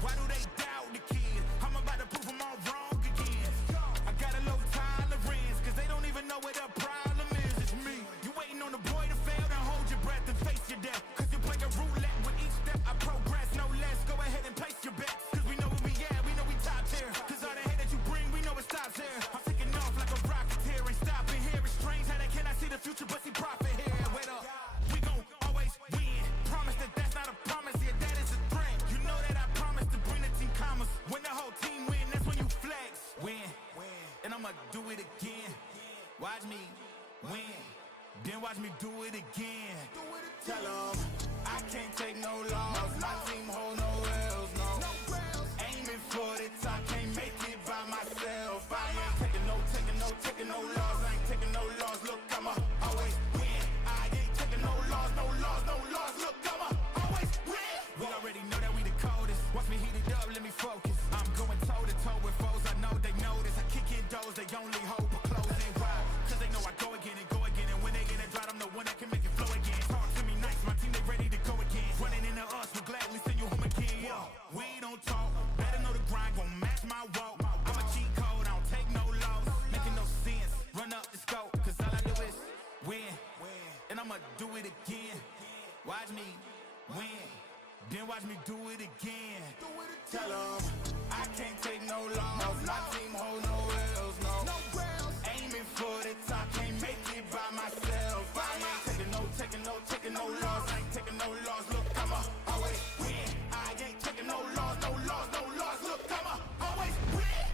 Why do they doubt the kid? I'm about to prove them all wrong again. I got a low tolerance, cause they don't even know what the problem is. It's me. You waiting on the boy to fail, then hold your breath and face your death. Cause you play a roulette with each step I progress, no less. Go ahead and place your bets, cause we know where we at, we know we top tier. Cause all the hate that you bring, we know it stops here. I'm taking off like a rocket here and stopping here. It's strange how they cannot see the future but see profit here. Wait up, we gon' always win. Promise that that's not a promise, yeah, that is a threat. You know that I promise to bring the team commas. When the whole team win, that's when you flex. Win, and I'ma do it again. Watch me win, then watch me do it again. Tell them I can't take no loss. My team hold no L's, no. Aiming for the top, can't make it by myself. I ain't taking no loss. I ain't taking no loss. Look, I'ma always win. I ain't taking no loss. Look, I'ma always win. We already know that we the coldest. Watch me heat it up, let me focus. I'm going toe to toe with foes. I know they notice. I kick in doors, they only hope for closing. Why? Cause they know I go again and go again. And when they get it dry, I'm the one that can make it flow again. Talk to me nice, my team they ready to go again. Running into us, we'll gladly send you home again. Yo, we don't talk, better know the grind, gon' match my walk. I'm a cheat code, I don't take no loss. Making no sense, run up the scope. Cause all I do is win, and I'ma do it again. Watch me win, then watch me do it again. Tell them I can't take no loss. My team hold no L's, no. Aiming for the top, can't make it by myself. I ain't taking no loss. I ain't taking no loss. Look, I'ma always win. I ain't taking no loss. Look, I'ma always win.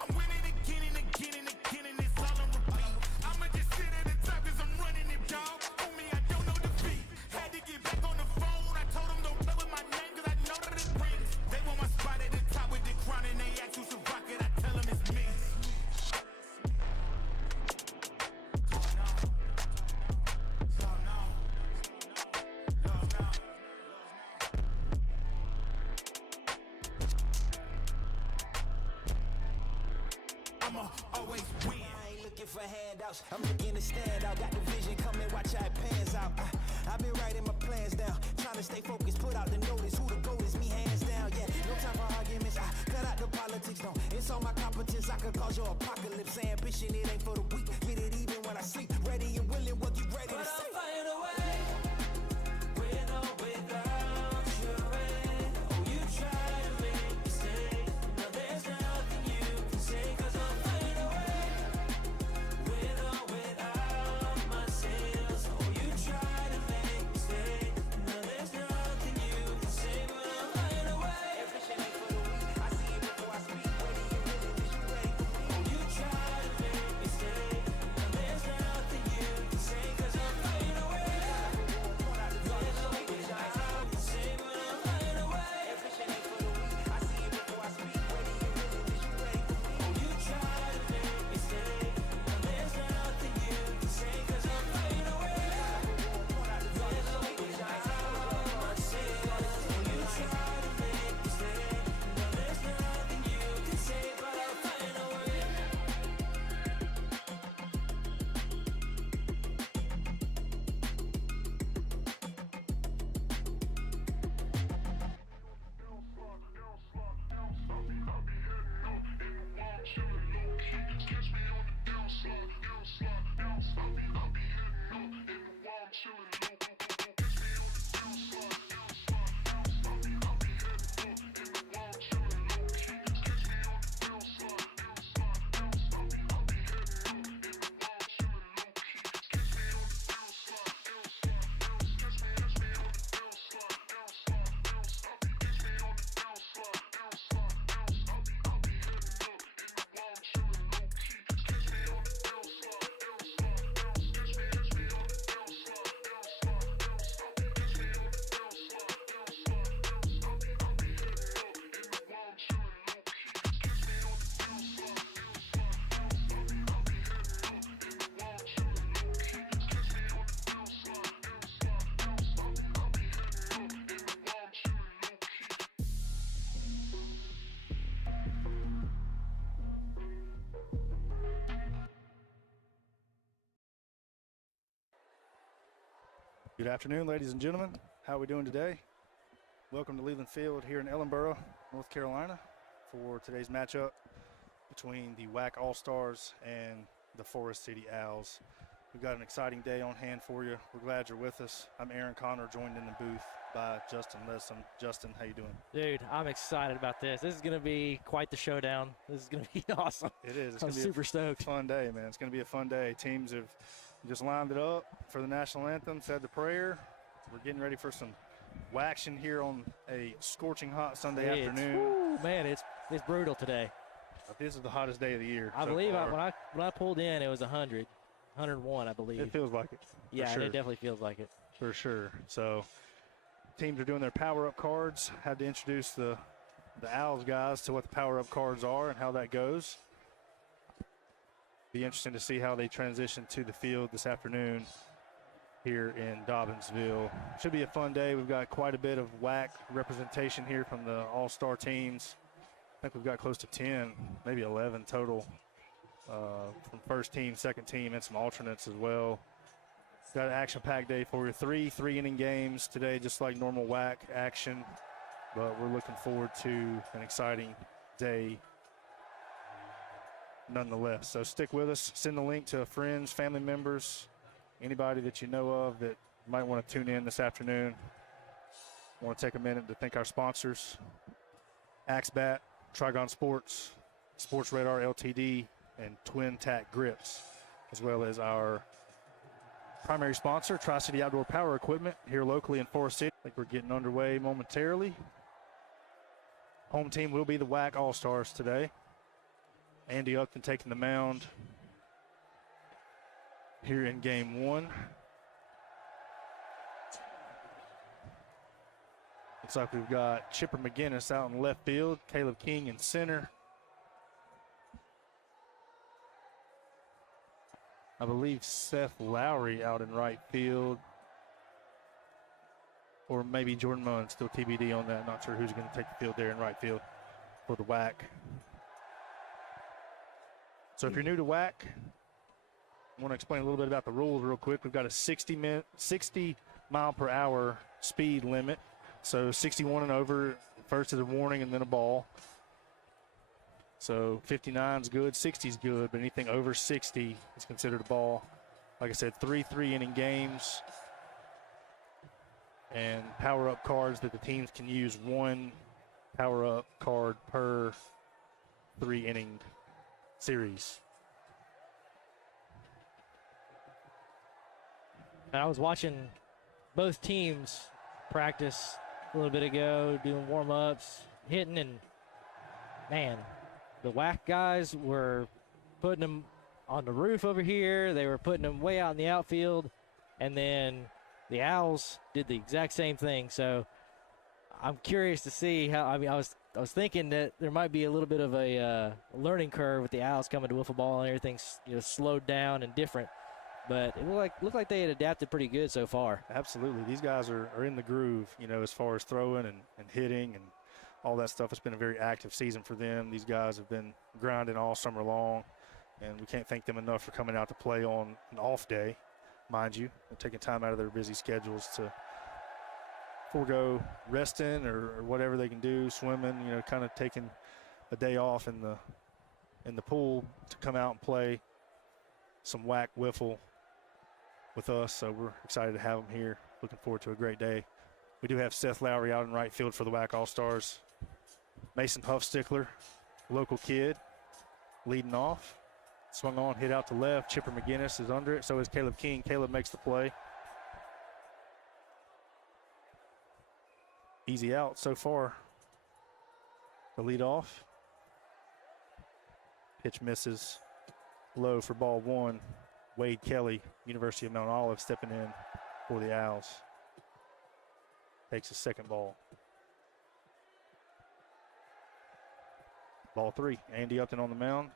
I'm winning again and again and again, and it's all on repeat. I'ma just sit at the top cause I'm running it, dog. On me, I don't know defeat. Had to get back on the phone. I told them don't play with my name cause I know that it rings. They want my spot at the top with the crown and they ask who's a rocket. I tell them it's me. Always win. I ain't looking for handouts, I'm looking to stand out. Got the vision coming, watch how it pans out. I've been writing my plans down, trying to stay focused, put out the notice. Who the goat is, me hands down. Yeah, no time for arguments, I cut out the politics, no. It's all my competence, I could cause your apocalypse. Ambition, it ain't for the weak, get it even when I sleep. Ready and willing, what you ready to say. But I'll find a way, with or without your aid. Oh, you try to make me stay, now there's nothing you can say. Cause I'll find a way, with or without my sails. Oh, you try to make me stay, now there's nothing you can say. But I'll find a way. Ambition ain't for the weak, I see it before I speak. Ready and willing, is you ready for me? Oh, you try to make me stay, now there's nothing you can say. Cause I'll find a way, with or without my say. But I'll find a way. Ambition ain't for the weak, I see it before I speak. Ready and willing, is you ready for me? Oh, you try to make me stay, now there's nothing you can say. Cause I'll find a way, with or without my say. Oh, you try to make me stay, now there's nothing you can say. But I'll find a way. Good afternoon, ladies and gentlemen. How are we doing today? Welcome to Leland Field here in Ellenboro, North Carolina, for today's matchup between the WAC All-Stars and the Forest City Owls. We've got an exciting day on hand for you. We're glad you're with us. I'm Aaron Connor, joined in the booth by Justin Lessam. Justin, how you doing? Dude, I'm excited about this. This is going to be quite the showdown. This is going to be awesome. It is. It's I'm going to be super stoked. a fun day, man. It's going to be a fun day. Teams have just lined it up for the national anthem, said the prayer. We're getting ready for some action here on a scorching hot Sunday afternoon. Woo, man, it's brutal today. This is the hottest day of the year. I believe when I pulled in, it was 101, I believe. It feels like it. Yeah, sure. it definitely feels like it. For sure. So teams are doing their power-up cards. Had to introduce the Owls guys to what the power-up cards are and how that goes. Be interesting to see how they transition to the field this afternoon here in Dobbinsville. Should be a fun day. We've got quite a bit of WAC representation here from the all-star teams. I think we've got close to 10, maybe 11 total from first team, second team, and some alternates as well. Got an action-packed day for you. Three-inning games today, just like normal WAC action. But we're looking forward to an exciting day nonetheless. So stick with us. Send the link to friends, family members, anybody that you know of that might want to tune in this afternoon. I want to take a minute to thank our sponsors, AxeBat, Trigon Sports, Sports Radar LTD, and Twin Tack Grips, as well as our primary sponsor, Tri-City Outdoor Power Equipment, here locally in Forest City. I think we're getting underway momentarily. Home team will be the WAC All-Stars today. Andy Upton taking the mound here in game one. Looks like we've got Chipper McGinnis out in left field, Caleb King in center. I believe Seth Lowry out in right field. Or maybe Jordan Munn, still TBD on that. Not sure who's going to take the field there in right field for the WAC. So if you're new to WAC, I want to explain a little bit about the rules real quick. We've got a 60 mile per hour speed limit. So 61 and over, first is a warning and then a ball. So 59 is good, 60 is good, but anything over 60 is considered a ball. Like I said, three-inning games and power-up cards that the teams can use, one power-up card per three-inning series. And I was watching both teams practice a little bit ago, doing warm-ups, hitting, and man, the WAC guys were putting them on the roof over here. They were putting them way out in the outfield, and then the Owls did the exact same thing. So I'm curious to see how. I mean, I was thinking that there might be a little bit of a learning curve with the Owls coming to wiffle ball and everything's slowed down and different. But it looked like they had adapted pretty good so far. Absolutely. These guys are in the groove, as far as throwing and hitting and all that stuff. It's been a very active season for them. These guys have been grinding all summer long, and we can't thank them enough for coming out to play on an off day, mind you, and taking time out of their busy schedules to forego resting or whatever they can do, swimming, kind of taking a day off in the pool to come out and play some WAC Wiffle with us. So we're excited to have them here. Looking forward to a great day. We do have Seth Lowry out in right field for the WAC All-Stars. Mason Huffstickler, local kid, leading off. Swung on, hit out to left. Chipper McGinnis is under it. So is Caleb King. Caleb makes the play. Easy out so far. The lead off. Pitch misses. Low for ball one. Wade Kelly, University of Mount Olive, stepping in for the Owls. Takes his second ball. Ball three. Andy Upton on the mound.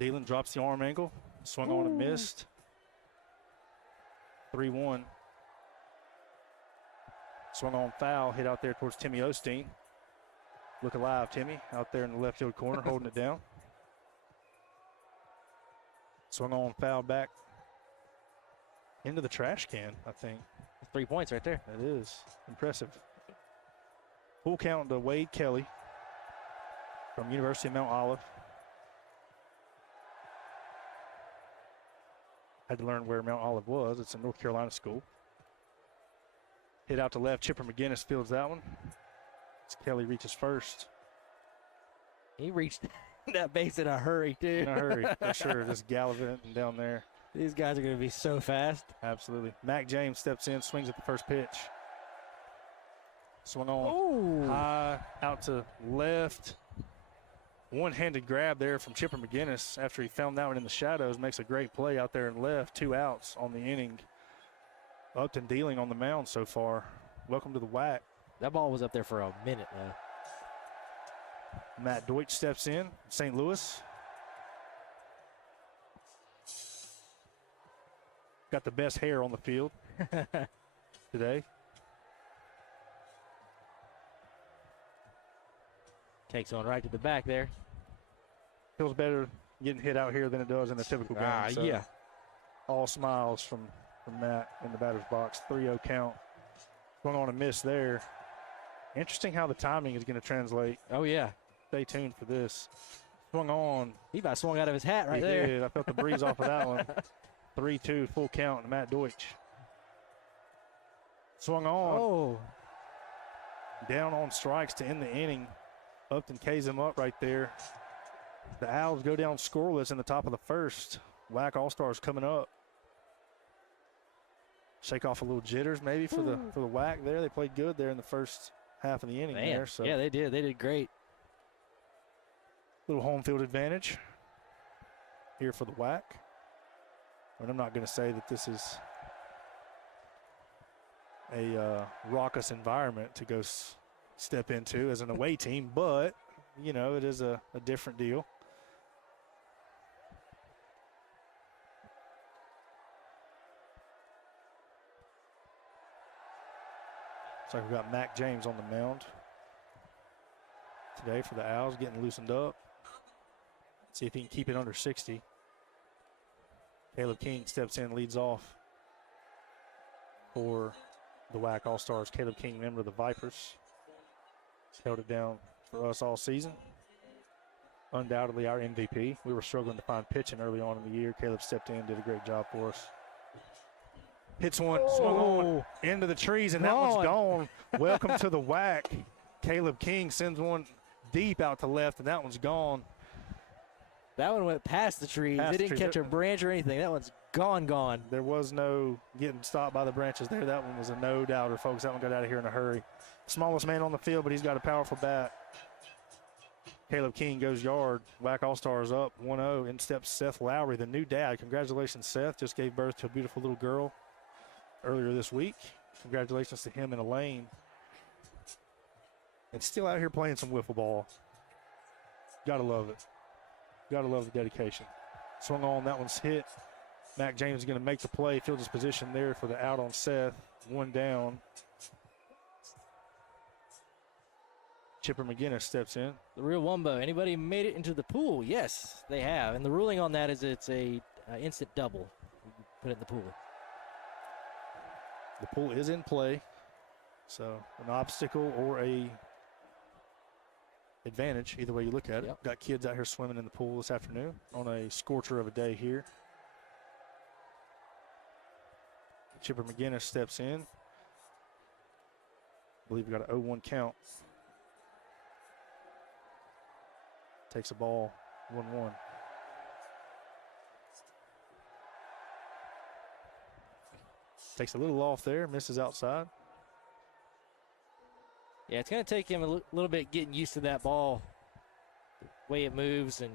Leland drops the arm angle. Swung on and missed. 3-1. Swung on foul. Hit out there towards Timmy Osteen. Look alive, Timmy, out there in the left field corner, holding it down. Swung on foul back into the trash can, I think. 3 points right there. That is impressive. Full count to Wade Kelly from University of Mount Olive. Had to learn where Mount Olive was. It's a North Carolina school. Hit out to left. Chipper McGinnis fields that one. As Kelly reaches first. He reached that base in a hurry, too. In a hurry, for sure. Just gallivanting down there. These guys are going to be so fast. Absolutely. Mac James steps in, swings at the first pitch. Swung on high, out to left. One-handed grab there from Chipper McGinnis after he found that one in the shadows. Makes a great play out there and left. 2 outs on the inning. Upton dealing on the mound so far. Welcome to the WAC. That ball was up there for a minute, though. Matt Deutsch steps in, St. Louis. Got the best hair on the field today. Takes one right to the back there. Feels better getting hit out here than it does in a typical game. So Yeah. all smiles from Matt in the batter's box. 3-0 count. Going on a miss there. Interesting how the timing is going to translate. Oh, yeah. Stay tuned for this. Swung on. He about swung out of his hat right He there. did. I felt the breeze off of that one. 3-2 full count to Matt Deutsch. Swung on. Oh. Down on strikes to end the inning. Upton K's him up right there. The Owls go down scoreless in the top of the first. WAC All-Stars coming up. Shake off a little jitters maybe for the WAC there. They played good there in the first half of the inning there. So yeah, they did. They did great. little home field advantage here for the WAC. And I'm not going to say that this is a raucous environment to go step into as an away team, but, you know, it is a different deal. Looks like we've got Mac James on the mound today for the Owls, getting loosened up. See if he can keep it under 60. Caleb King steps in, leads off for the WAC All-Stars. Caleb King, member of the Vipers. Held it down for us all season. Undoubtedly our MVP. We were struggling to find pitching early on in the year. Caleb stepped in, did a great job for us. Hits one, swung on into the trees, and that one's gone. Welcome to the WAC. Caleb King sends one deep out to left, and that one's gone. That one went past the trees. Past They the didn't trees. catch a branch or anything. That one's gone. There was no getting stopped by the branches there. That one was a no-doubter, folks. That one got out of here in a hurry. Smallest man on the field, but he's got a powerful bat. Caleb King goes yard. WAC All-Stars up 1-0. In steps Seth Lowry, the new dad. Congratulations, Seth. Just gave birth to a beautiful little girl earlier this week. Congratulations to him and Elaine. And still out here playing some wiffle ball. Gotta love it. Gotta love the dedication. Swung on, that one's hit. Mac James is going to make the play, field his position there for the out on Seth. One down. Chipper McGinnis steps in. The real Wumbo. Anybody made it into the pool? Yes, they have. And the ruling on that is it's a instant double. You can put it in the pool. The pool is in play. So an obstacle or a advantage, either way you look at it. Yep. Got kids out here swimming in the pool this afternoon on a scorcher of a day here. Chipper McGinnis steps in. I believe we got an 0-1 count. Takes a ball, 1-1. Takes a little off there, misses outside. Yeah, it's going to take him a little bit getting used to that ball, the way it moves and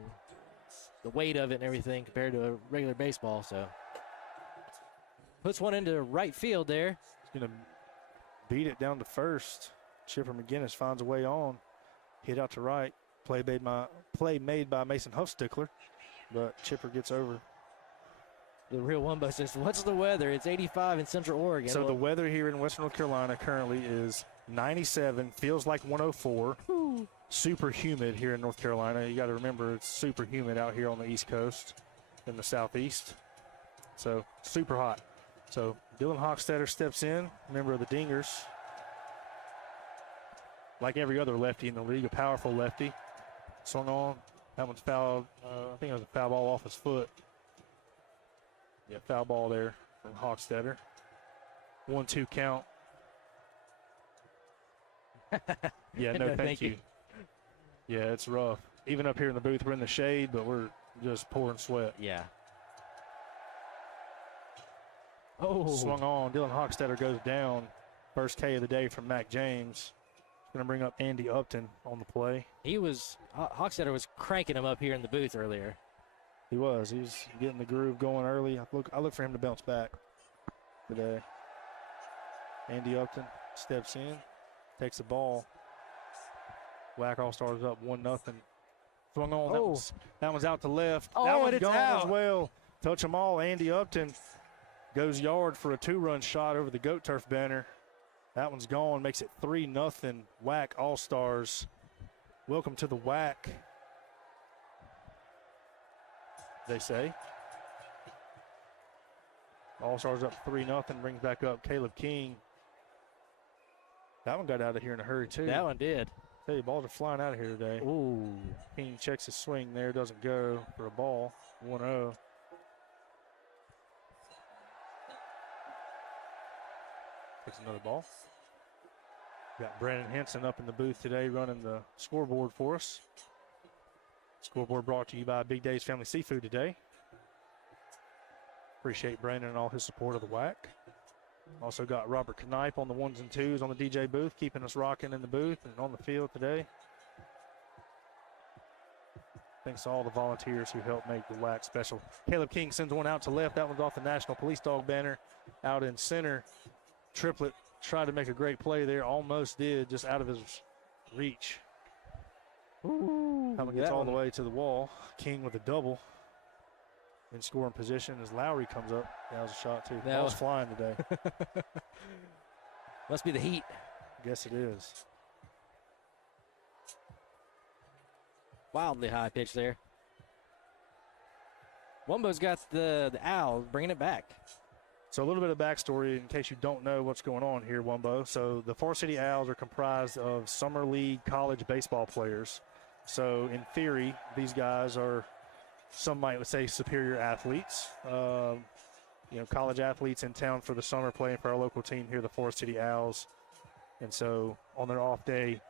the weight of it and everything compared to a regular baseball. So puts one into right field there. He's going to beat it down to first. Chipper McGinnis finds a way on. Hit out to right. Play made by Mason Huffstickler, but Chipper gets over. The real Wumbo says, what's the weather? It's 85 in Central Oregon. So Well, the weather here in Western North Carolina currently is 97, feels like 104. Super humid here in North Carolina. You got to remember it's super humid out here on the East Coast in the Southeast. So super hot. So Dylan Hochstetter steps in, member of the Dingers. Like every other lefty in the league, a powerful lefty. Swung on. That one's fouled. I think it was a foul ball off his foot. Yeah, foul ball there from Hochstetter. 1-2 count. Yeah, no, thank you. Yeah, it's rough. Even up here in the booth, we're in the shade, but we're just pouring sweat. Yeah. Oh. Swung on. Dylan Hochstetter goes down. First K of the day from Mac James. Going to bring up Andy Upton on the play. Hochstetter was cranking him up here in the booth earlier. He was getting the groove going early. I look for him to bounce back today. Andy Upton steps in, takes the ball. WAC All-Stars up 1-0. Swung on. That one's out to left. Oh, that one's and it's gone out. as well. Touch them all. Andy Upton goes yard for a 2-run shot over the Goat Turf banner. That one's gone. Makes it 3-0. WAC All-Stars. Welcome to the WAC, they say. All-Stars up 3-0. Brings back up Caleb King. That one got out of here in a hurry, too. That one did. Tell you, balls are flying out of here today. Ooh. King checks his swing there. Doesn't go for a ball. 1-0. Takes another ball. Got Brandon Henson up in the booth today running the scoreboard for us. Scoreboard brought to you by Big Dave's Family Seafood today. Appreciate Brandon and all his support of the WAC. Also got Robert Knipe on the 1s and 2s on the DJ booth, keeping us rocking in the booth and on the field today. Thanks to all the volunteers who helped make the WAC special. Caleb King sends one out to left. That one's off the National Police Dog banner. Out in center. Triplett tried to make a great play there. Almost did, just out of his reach. Ooh. Gets all the way to the wall. King with a double. In scoring position as Lowry comes up. That was a shot, too. That Ball's was flying today. Must be the heat. Guess it is. Wildly high pitch there. Wumbo's got the Owls bringing it back. So a little bit of backstory in case you don't know what's going on here, Wumbo. So the Forest City Owls are comprised of summer league college baseball players. So in theory, these guys are, some might say, superior athletes. College athletes in town for the summer playing for our local team here, the Forest City Owls. And so on their off day,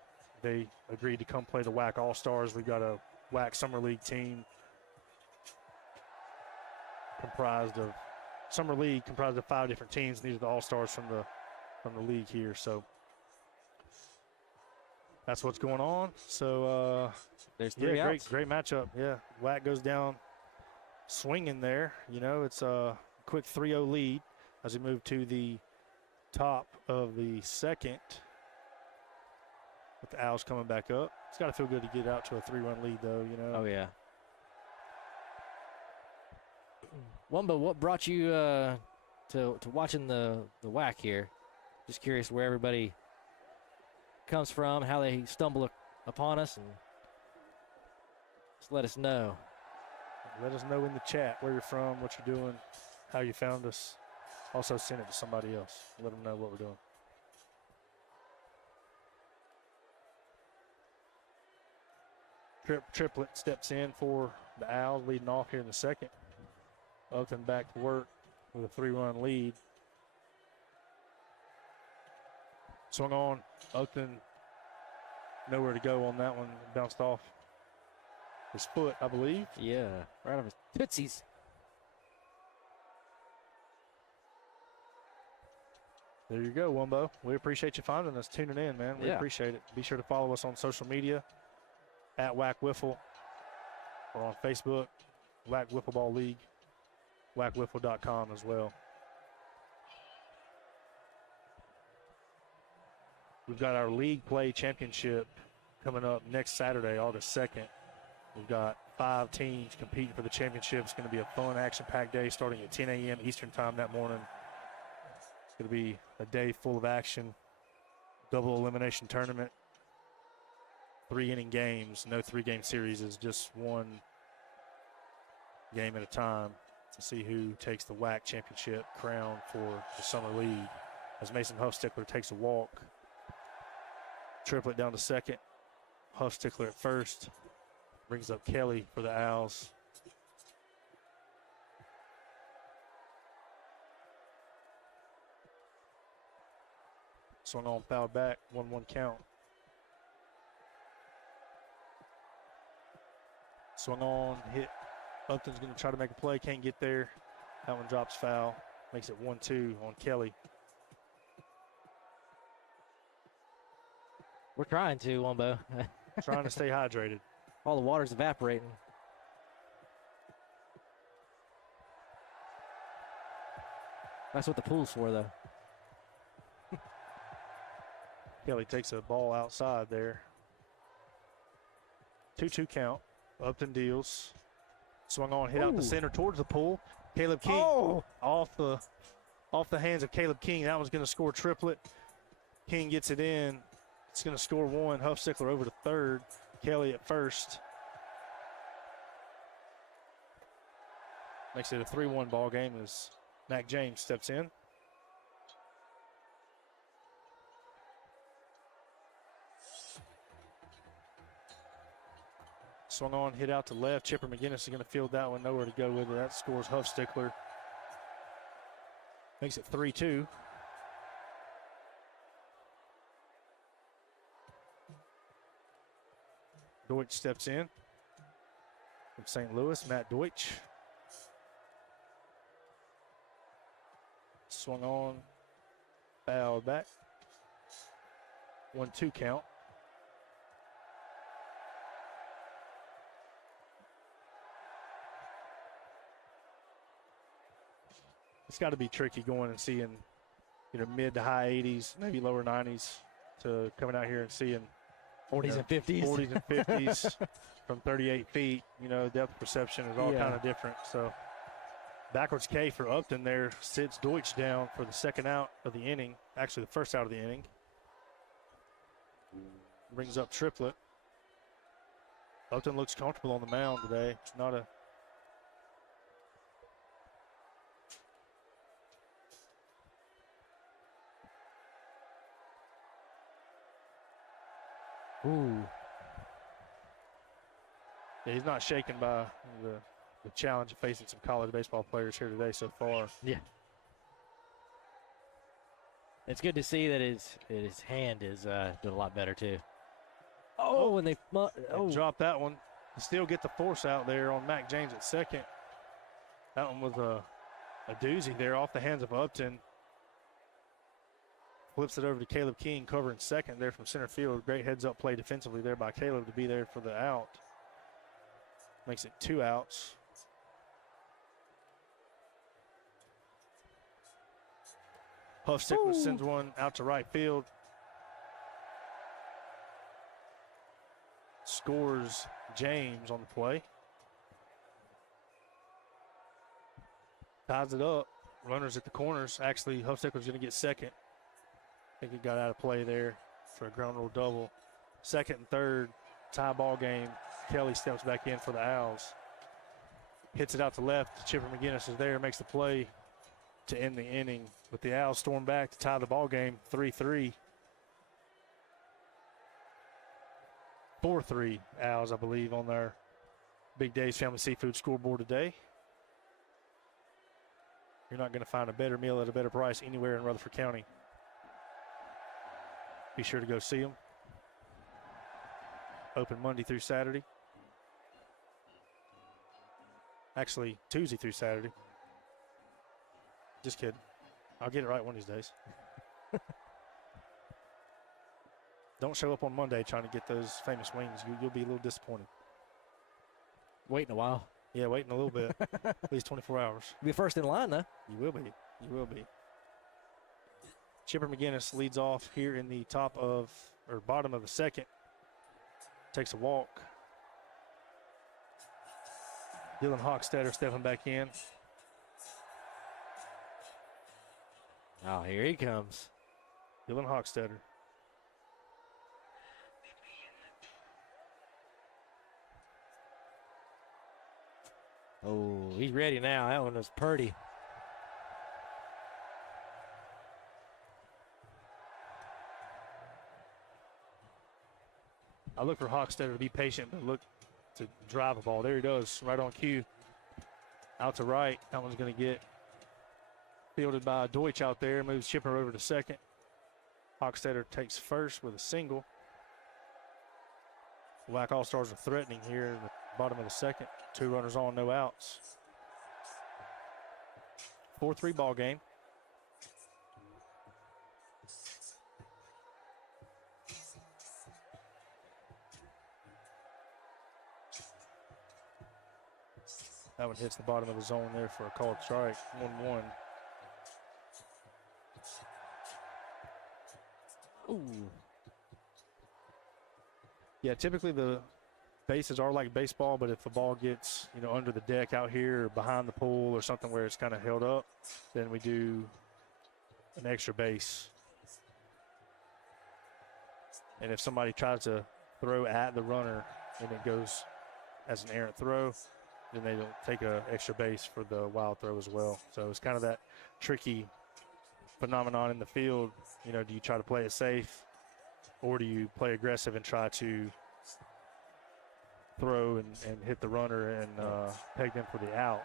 they agreed to come play the WAC All-Stars. We've got a WAC Summer League team comprised of 5 different teams. These are the All-Stars from the league here. So that's what's going on. So there's 3 outs. Great matchup. Yeah, WAC goes down swinging there. It's a quick 3-0 lead as we move to the top of the second. With the Owls coming back up. It's got to feel good to get out to a 3-run lead, though, Oh, yeah. Wumbo, what brought you to watching the WAC here? Just curious where everybody comes from, how they stumble upon us, and just let us know. Let us know in the chat where you're from, what you're doing, how you found us. Also send it to somebody else. Let them know what we're doing. Triplett steps in for the Owls, leading off here in the second. Upton back to work with a 3-run lead. Swung on. Upton nowhere to go on that one. Bounced off his foot, I believe. Yeah, right off his tootsies. There you go, Wumbo. We appreciate you finding us, tuning in, man. We appreciate it. Be sure to follow us on social media at WAC Wiffle or on Facebook, WAC Wiffle Ball League, WACWiffle.com as well. We've got our league play championship coming up next Saturday, August 2nd. We've got 5 teams competing for the championship. It's going to be a fun, action-packed day starting at 10 a.m. Eastern time that morning. It's going to be a day full of action, double elimination tournament, 3-inning games. No 3-game series is just 1 game at a time. to see who takes the WAC championship crown for the summer league. As Mason Huffstickler takes a walk. Triplet down to second. Huffstickler at first. Brings up Kelly for the Owls. Swung on, fouled back, 1-1 count. Swung on, hit. Upton's going to try to make a play, can't get there. That one drops foul, makes it 1-2 on Kelly. We're trying to, Wombo. Trying to stay hydrated. All the water's evaporating. That's what the pool's for, though. Kelly takes a ball outside there. 2-2 count. Upton deals. Swung on, hit out the center towards the pool. Caleb King off the hands of Caleb King. That one's going to score triplet. King gets it in. It's going to score one. Huffstickler over to third. Kelly at first. Makes it a 3-1 ball game as Mac James steps in. Swung on, hit out to left. Chipper McGinnis is going to field that one. Nowhere to go with it. That scores Huffstickler. Makes it 3-2. Deutsch steps in from St. Louis. Matt Deutsch. Swung on, fouled back. 1-2 count. It's got to be tricky going and seeing, mid to high 80s, maybe lower 90s, to coming out here and seeing 40s and 50s. 40s and 50s from 38 feet. Depth perception is all kind of different. So backwards K for Upton there sits Deutsch down for the second out of the inning. Actually, the first out of the inning. Brings up triplet. Upton looks comfortable on the mound today. Not a Ooh. Yeah, he's not shaken by the challenge of facing some college baseball players here today so far. Yeah. It's good to see that his hand is doing a lot better too. Oh, and they dropped that one. Still get the force out there on Mac James at second. That one was a doozy there off the hands of Upton. Flips it over to Caleb King, covering second there from center field. Great heads-up play defensively there by Caleb to be there for the out. Makes it 2 outs. Huffstickler sends one out to right field. Scores James on the play. Ties it up. Runners at the corners. Actually, Huffstickler's going to get second. I think he got out of play there for a ground rule double. Second and third, tie ball game. Kelly steps back in for the Owls. Hits it out to left. Chipper McGinnis is there, makes the play to end the inning. But the Owls storm back to tie the ball game 3-3. 4-3 Owls, I believe, on their Big Dave's Family Seafood scoreboard today. You're not going to find a better meal at a better price anywhere in Rutherford County. Be sure to go see them. Open Monday through Saturday. Actually, Tuesday through Saturday. Just kidding. I'll get it right one of these days. Don't show up on Monday trying to get those famous wings. You'll be a little disappointed. waiting a while. Yeah, waiting a little bit. At least 24 hours. You'll be first in line, though. You will be. You will be. Chipper McGinnis leads off here in the bottom of the second. Takes a walk. Dylan Hochstetter stepping back in. Oh, here he comes. Dylan Hochstetter. Oh, he's ready now. That one was Purdy. I look for Hochstetter to be patient, but look to drive a ball. There he does, right on cue. Out to right. That one's going to get fielded by Deutsch out there. Moves Chipper over to second. Hochstetter takes first with a single. The WAC All-Stars are threatening here in the bottom of the second. 2 runners on, no outs. 4-3 ball game. That one hits the bottom of the zone there for a called strike. 1-1. Ooh. Yeah, typically the bases are like baseball, but if the ball gets, under the deck out here or behind the pool or something where it's kind of held up, then we do an extra base. And if somebody tries to throw at the runner and it goes as an errant throw, then they don't take an extra base for the wild throw as well. So it's kind of that tricky phenomenon in the field. Do you try to play it safe, or do you play aggressive and try to throw and hit the runner and peg them for the out?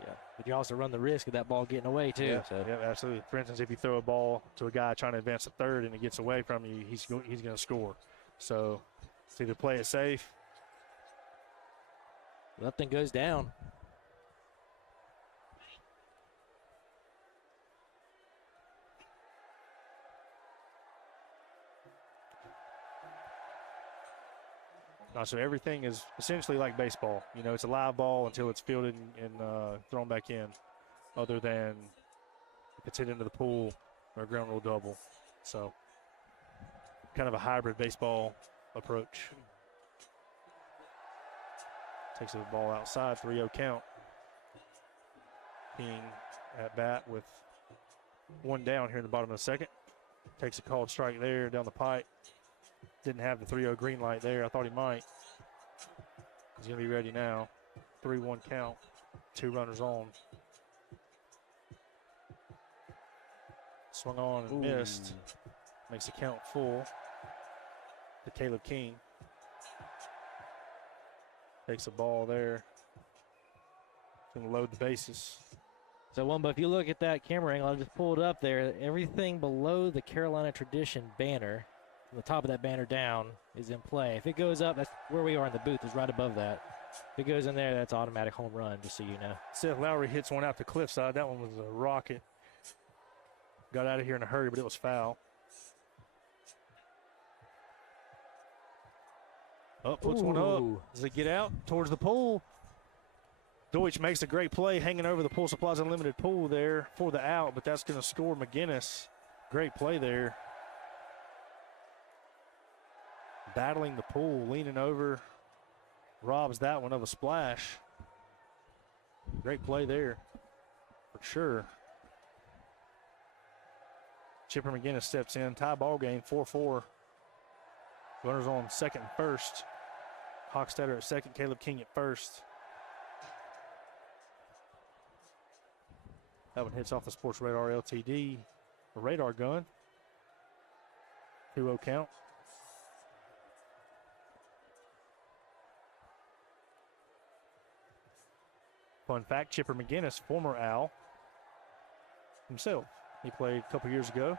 Yeah, but you also run the risk of that ball getting away too. Yeah, So. yeah, absolutely. For instance, if you throw a ball to a guy trying to advance to third and it gets away from you, he's going to score. So it's either play it safe. Nothing goes down. So everything is essentially like baseball. It's a live ball until it's fielded and thrown back in, other than if it's hit into the pool or a ground rule double. So kind of a hybrid baseball approach. Takes the ball outside, 3-0 count. King at bat with 1 down here in the bottom of the second. Takes a called strike there down the pipe. Didn't have the 3-0 green light there. I thought he might. He's going to be ready now. 3-1 count. 2 runners on. Swung on and missed. Makes the count full to Caleb King. Takes a ball there. Going to load the bases. So, Wumba, if you look at that camera angle, I just pulled it up there. Everything below the Carolina Tradition banner, from the top of that banner down, is in play. If it goes up, that's where we are in the booth, is right above that. If it goes in there, that's automatic home run, just so you know. Seth Lowry hits one out to Cliffside. That one was a rocket. Got out of here in a hurry, but it was foul. Puts one up. Does it get out towards the pool? Deutsch makes a great play hanging over the Pool Supplies Unlimited pool there for the out, but that's going to score McGinnis. Great play there. Battling the pool, leaning over. Robs that one of a splash. Great play there, for sure. Chipper McGinnis steps in. Tie ball game, 4-4. Runners on second and first. Hochstetter at second, Caleb King at first. That one hits off the Sports Radar LTD. A radar gun. 2-0 count. Fun fact, Chipper McGinnis, former Owl himself. He played a couple years ago.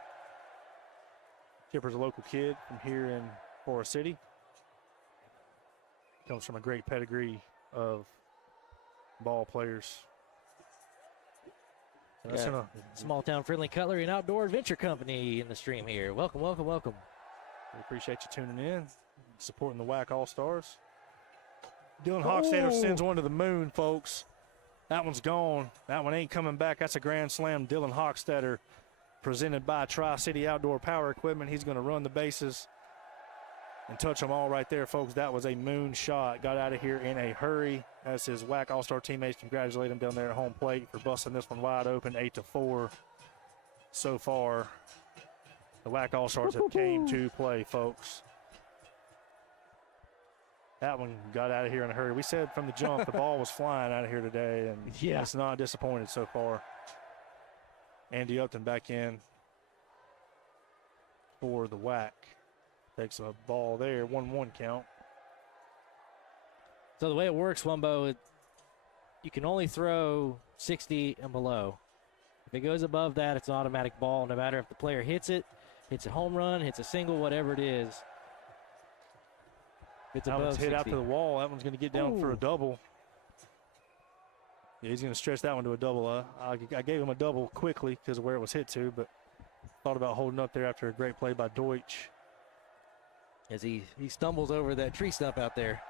Chipper's a local kid from here in Forest City. Comes from a great pedigree of ball players. That's Yeah. Small Town Friendly Cutlery and Outdoor Adventure Company in the stream here. Welcome, welcome, welcome. We appreciate you tuning in, supporting the WAC All-Stars. Dylan Hochstetter sends one to the moon, folks. That one's gone. That one ain't coming back. That's a grand slam. Dylan Hochstetter, presented by Tri-City Outdoor Power Equipment. He's going to run the bases and touch them all right there, folks. That was a moon shot. Got out of here in a hurry as his WAC All-Star teammates congratulate him down there at home plate for busting this one wide open, 8-4. So far, the WAC All-Stars have came to play, folks. That one got out of here in a hurry. We said from the jump the ball was flying out of here today, and Yeah. it's not disappointed so far. Andy Upton back in for the WAC. Takes a ball there, 1-1 count. So the way it works, Wumbo, you can only throw 60 and below. If it goes above that, it's an automatic ball, no matter if the player hits a home run, hits a single, whatever it is. If it's That above one's hit 60. out to the wall. That one's going to get down for a Ooh. double. Yeah, he's going to stretch that one to a double. I gave him a double quickly because of where it was hit to, but thought about holding up there after a great play by Deutsch. As he stumbles over that tree stump out there.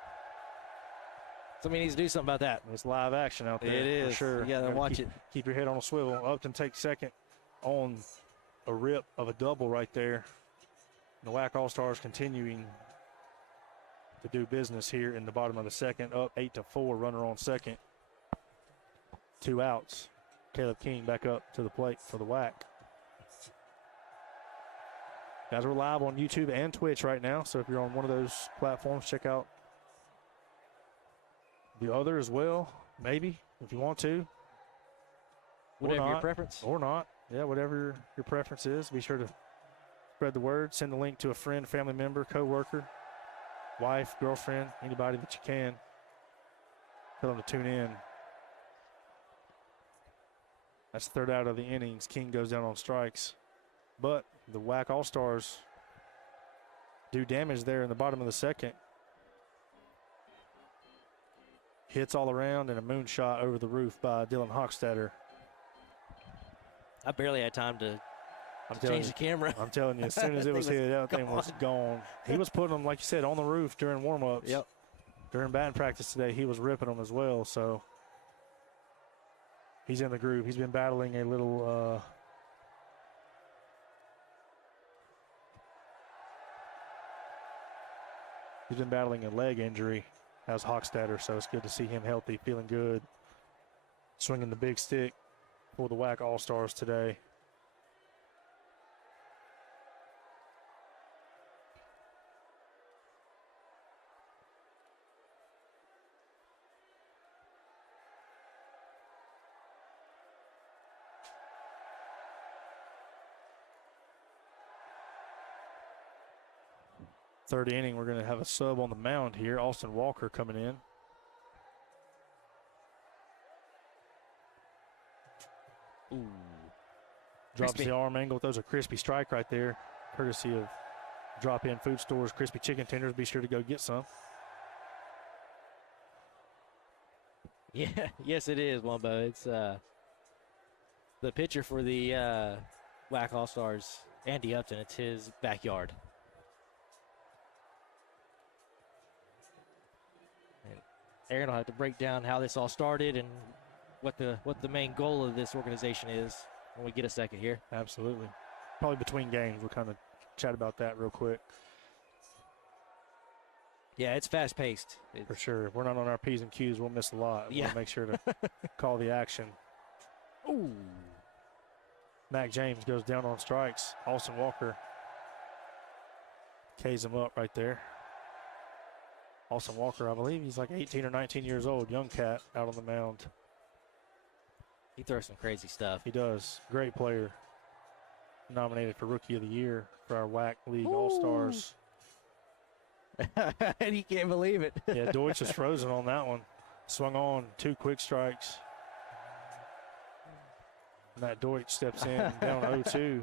Somebody needs to do something about that. It's live action out there. It is. For sure. You gotta watch it. Keep your head on a swivel. Upton takes second on a rip of a double right there. The WAC All-Stars continuing to do business here in the bottom of the second. Up 8-4, runner on second. 2 outs. Caleb King back up to the plate for the WAC. Guys, we're live on YouTube and Twitch right now, so if you're on one of those platforms, check out the other as well, maybe, if you want to. Whatever your not, preference. Or not. Yeah, whatever your preference is. Be sure to spread the word. Send the link to a friend, family member, coworker, wife, girlfriend, anybody that you can. Tell them to tune in. That's the third out of the innings. King goes down on strikes. But the WAC All-Stars do damage there in the bottom of the second. Hits all around and a moonshot over the roof by Dylan Hochstetter. I barely had time to telling change you- the camera. I'm telling you, as soon as it was hit, that thing was gone. He was putting them, like you said, on the roof during warm-ups. Yep. During batting practice today, he was ripping them as well. So he's in the groove. He's been battling a little he's been battling a leg injury as Hochstetter, so it's good to see him healthy, feeling good, swinging the big stick for the WAC All-Stars today. Third inning, we're going to have a sub on the mound here. Austin Walker coming in. Ooh. Drops Crispy. the arm angle. Throws a crispy strike right there, courtesy of drop-in food stores, crispy chicken tenders. Be sure to go get some. Yeah, yes, it is, Wumbo. It's the pitcher for the WAC All-Stars, Andy Upton. It's his backyard. And Aaron will have to break down how this all started and what the main goal of this organization is when we get a second here. Absolutely. Probably between games, we'll kind of chat about that real quick. Yeah, it's fast-paced. For sure. If we're not on our P's and Q's, we'll miss a lot. Yeah. We'll make sure to call the action. Ooh. Mac James goes down on strikes. Austin Walker K's him up right there. Austin Walker, I believe he's like 18 or 19 years old. Young cat out on the mound. He throws some crazy stuff. He does. Great player. Nominated for Rookie of the Year for our WAC League All-Stars. And he can't believe it. Yeah, Deutsch is frozen on that one. Swung on, 2 quick strikes. And that Deutsch steps in down 0-2.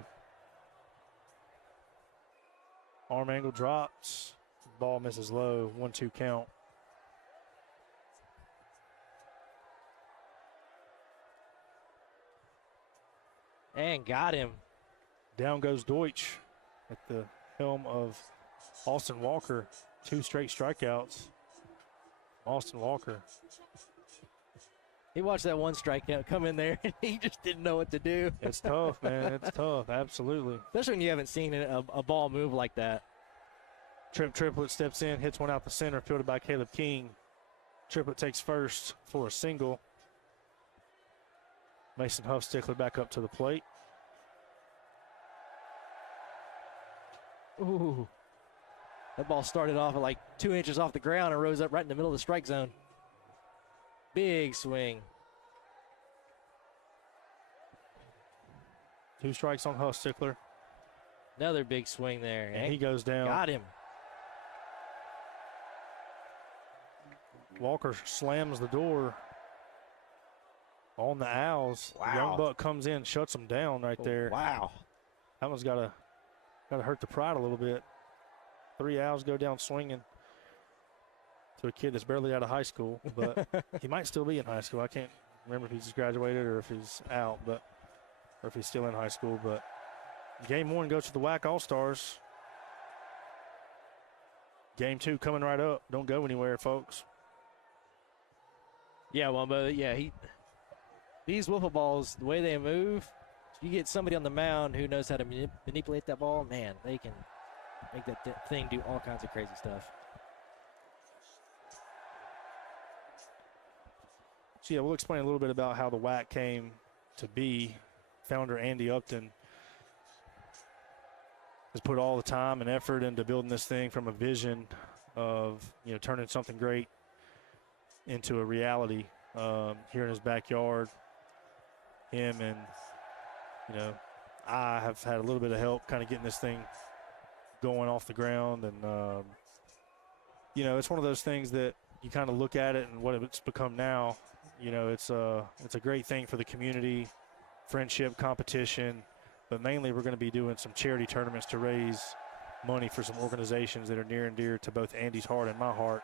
Arm angle drops. Ball misses low. 1-2 count. And got him. Down goes Deutsch at the helm of Austin Walker. 2 straight strikeouts. Austin Walker. He watched that one strikeout come in there, and he just didn't know what to do. It's tough, man. It's tough. Absolutely. Especially when you haven't seen a ball move like that. Triplet steps in, hits one out the center, fielded by Caleb King. Triplet takes first for a single. Mason Huffstickler back up to the plate. Ooh. That ball started off at like 2 inches off the ground and rose up right in the middle of the strike zone. Big swing. 2 strikes on Huffstickler. Another big swing there. And he goes down. Got him. Walker slams the door on the Owls. Wow. Young Buck comes in, shuts them down right there. Wow. That one's gotta hurt the pride a little bit. 3 Owls go down swinging to a kid that's barely out of high school, but he might still be in high school. I can't remember if he's graduated or if he's out, or if he's still in high school. But game 1 goes to the WAC All-Stars. Game 2 coming right up. Don't go anywhere, folks. Yeah, Wumbo. Yeah, these wiffle balls, the way they move, if you get somebody on the mound who knows how to manipulate that ball, man, they can make that thing do all kinds of crazy stuff. So yeah, we'll explain a little bit about how the WAC came to be. Founder Andy Upton has put all the time and effort into building this thing from a vision of, you know, turning something great into a reality here in his backyard. Him and, you know, I have had a little bit of help kind of getting this thing going off the ground. And, you know, it's one of those things that you kind of look at it and what it's become now. You know, it's a great thing for the community, friendship, competition, but mainly we're going to be doing some charity tournaments to raise money for some organizations that are near and dear to both Andy's heart and my heart.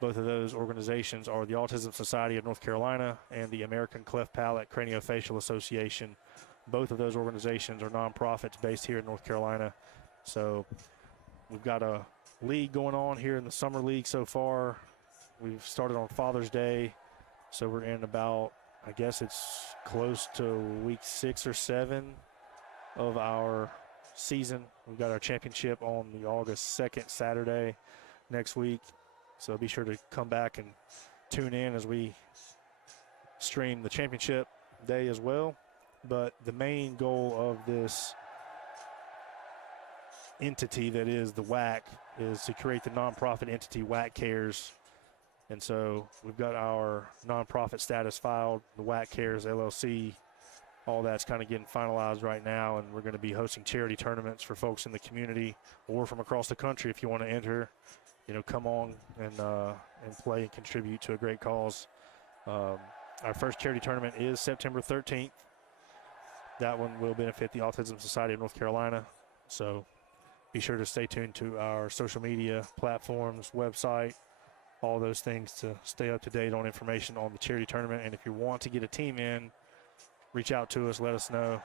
Both of those organizations are the Autism Society of North Carolina and the American Cleft Palate Craniofacial Association. Both of those organizations are nonprofits based here in North Carolina. So we've got a league going on here in the summer league so far. We've started on Father's Day. So we're in about, I guess it's close to week 6 or 7 of our season. We've got our championship on the August 2nd, Saturday next week. So be sure to come back and tune in as we stream the championship day as well. But the main goal of this entity that is the WAC is to create the nonprofit entity WAC Cares. And so we've got our nonprofit status filed, the WAC Cares LLC. All that's kind of getting finalized right now, and we're going to be hosting charity tournaments for folks in the community or from across the country. If you want to enter, you know, come on and play and contribute to a great cause. Our first charity tournament is September 13th. That one will benefit the Autism Society of North Carolina. So be sure to stay tuned to our social media platforms, website, all those things to stay up to date on information on the charity tournament. And if you want to get a team in, reach out to us, let us know.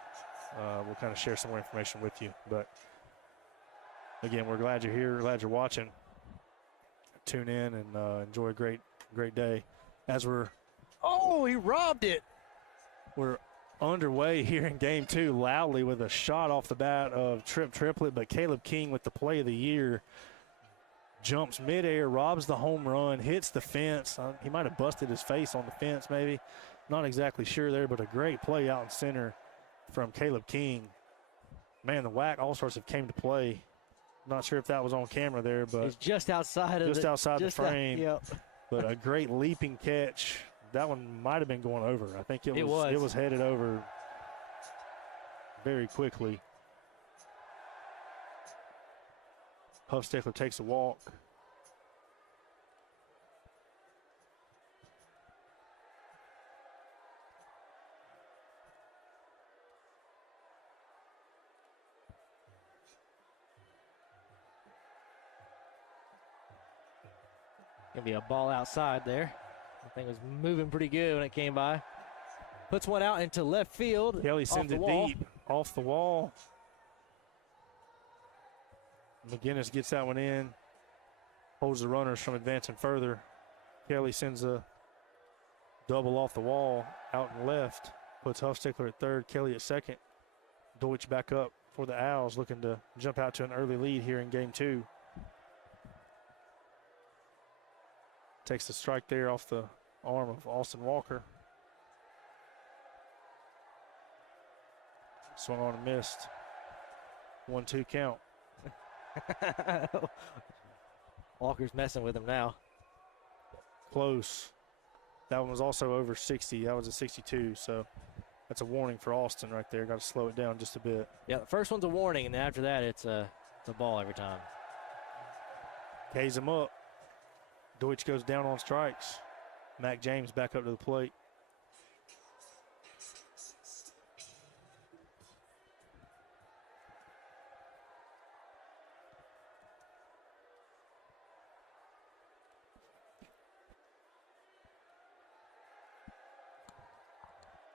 We'll kind of share some more information with you. But again, we're glad you're here, glad you're watching. Tune in and enjoy a great day. As He robbed it. we're underway here in game 2, Loudly with a shot off the bat of triplet, but Caleb King with the play of the year. Jumps midair, robs the home run, hits the fence. He might have busted his face on the fence maybe. Not exactly sure there, but a great play out in center from Caleb King. Man, the WAC All-Stars have came to play. Not sure if that was on camera there, but It's just outside of the frame. Yep. But a great leaping catch. That one might have been going over. I think it was. It was headed over very quickly. Huffstickler takes a walk. Gonna be a ball outside there. The thing was moving pretty good when it came by. Puts one out into left field. Kelly sends it deep off the wall. McGinnis gets that one in. Holds the runners from advancing further. Kelly sends a double off the wall out and left. Puts Huffstickler at third, Kelly at second. Deutsch back up for the Owls, looking to jump out to an early lead here in game 2. Takes the strike there off the arm of Austin Walker. Swung on and missed. 1-2 count. Walker's messing with him now. Close. That one was also over 60. That was a 62. So that's a warning for Austin right there. Got to slow it down just a bit. Yeah, the first one's a warning, and then after that, it's a ball every time. K's him up. Deutsch goes down on strikes. Mac James back up to the plate.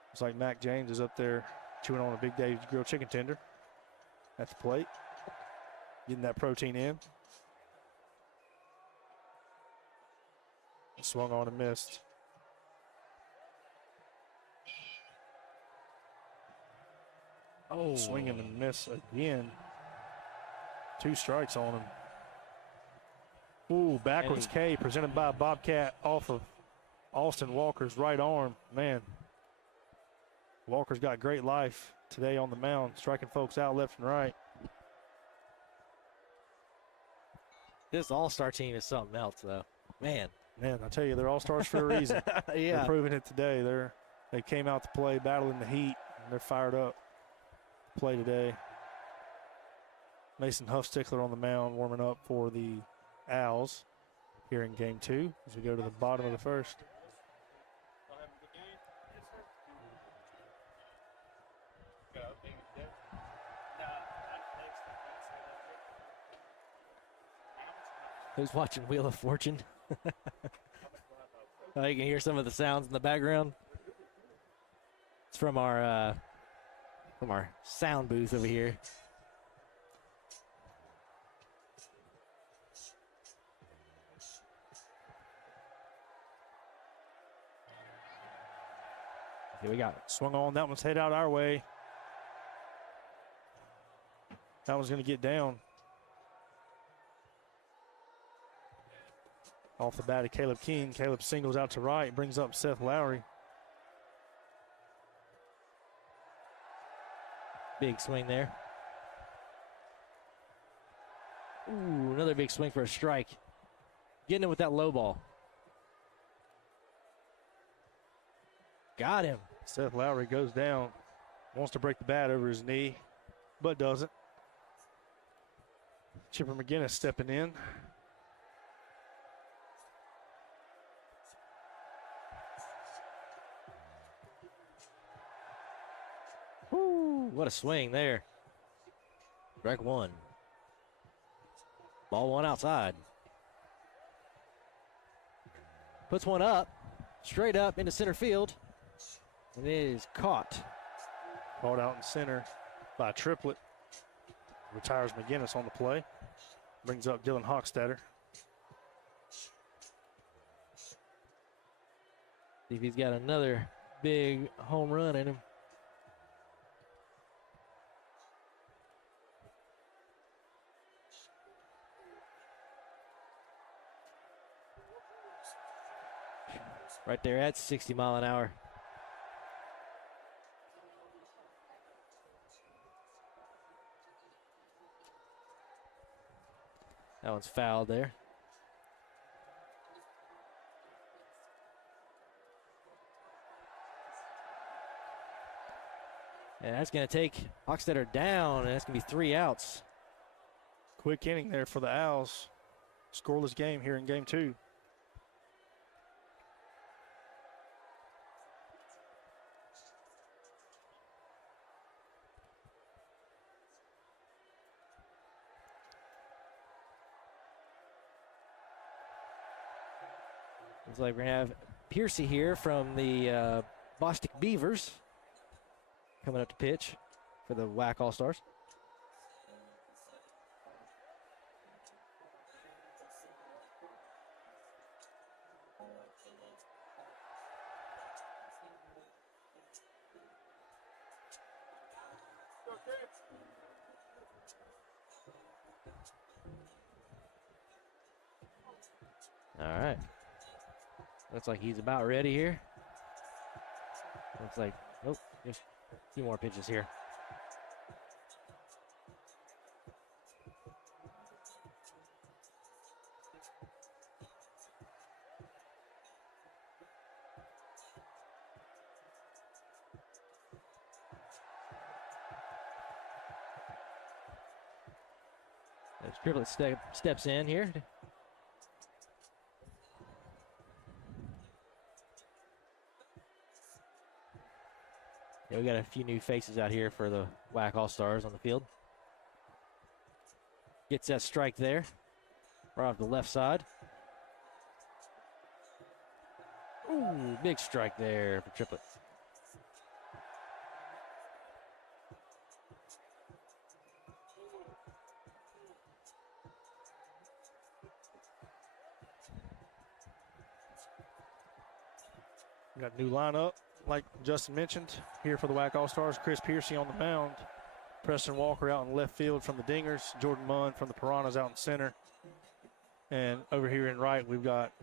Looks like Mac James is up there chewing on a Big Dave's grilled chicken tender at the plate, getting that protein in. Swung on and missed. Oh. Swinging and miss again. 2 strikes on him. Ooh, backwards K presented by Bobcat off of Austin Walker's right arm. Man, Walker's got great life today on the mound, striking folks out left and right. This all-star team is something else, though. Man, I tell you, they're all stars for a reason. yeah. They're proving it today. They came out to play, battling the heat, and they're fired up to play today. Mason Huffstickler on the mound, warming up for the Owls here in game 2 as we go to the bottom of the first. Who's watching Wheel of Fortune? Oh, you can hear some of the sounds in the background. It's from our sound booth over here. Here we got it. Swung on. That one's head out our way. That one's going to get down. Off the bat of Caleb King. Caleb singles out to right, brings up Seth Lowry. Big swing there. Ooh, another big swing for a strike. Getting it with that low ball. Got him. Seth Lowry goes down. Wants to break the bat over his knee, but doesn't. Chipper McGinnis stepping in. Woo, what a swing there. Strike 1. Ball 1 outside. Puts one up, straight up into center field. And it is caught. Caught out in center by a triplet. Retires McGinnis on the play. Brings up Dylan Hochstetter. See if he's got another big home run in him. Right there at 60 mile an hour. That one's fouled there. And that's going to take Hochstetter down, and that's going to be 3 outs. Quick inning there for the Owls. Scoreless game here in game 2. Looks like we're going to have Piercy here from the Bostic Beavers coming up to pitch for the WAC All-Stars. All right. Looks like he's about ready here. Looks like, nope, just a few more pitches here. Triplet steps in here. Yeah, we got a few new faces out here for the WAC All-Stars on the field. Gets that strike there, right off the left side. Ooh, big strike there for Triplet. We got a new lineup, like Justin mentioned, here for the WAC All-Stars. Chris Piercy on the mound. Preston Walker out in left field from the Dingers. Jordan Munn from the Piranhas out in center. And over here in right, we've got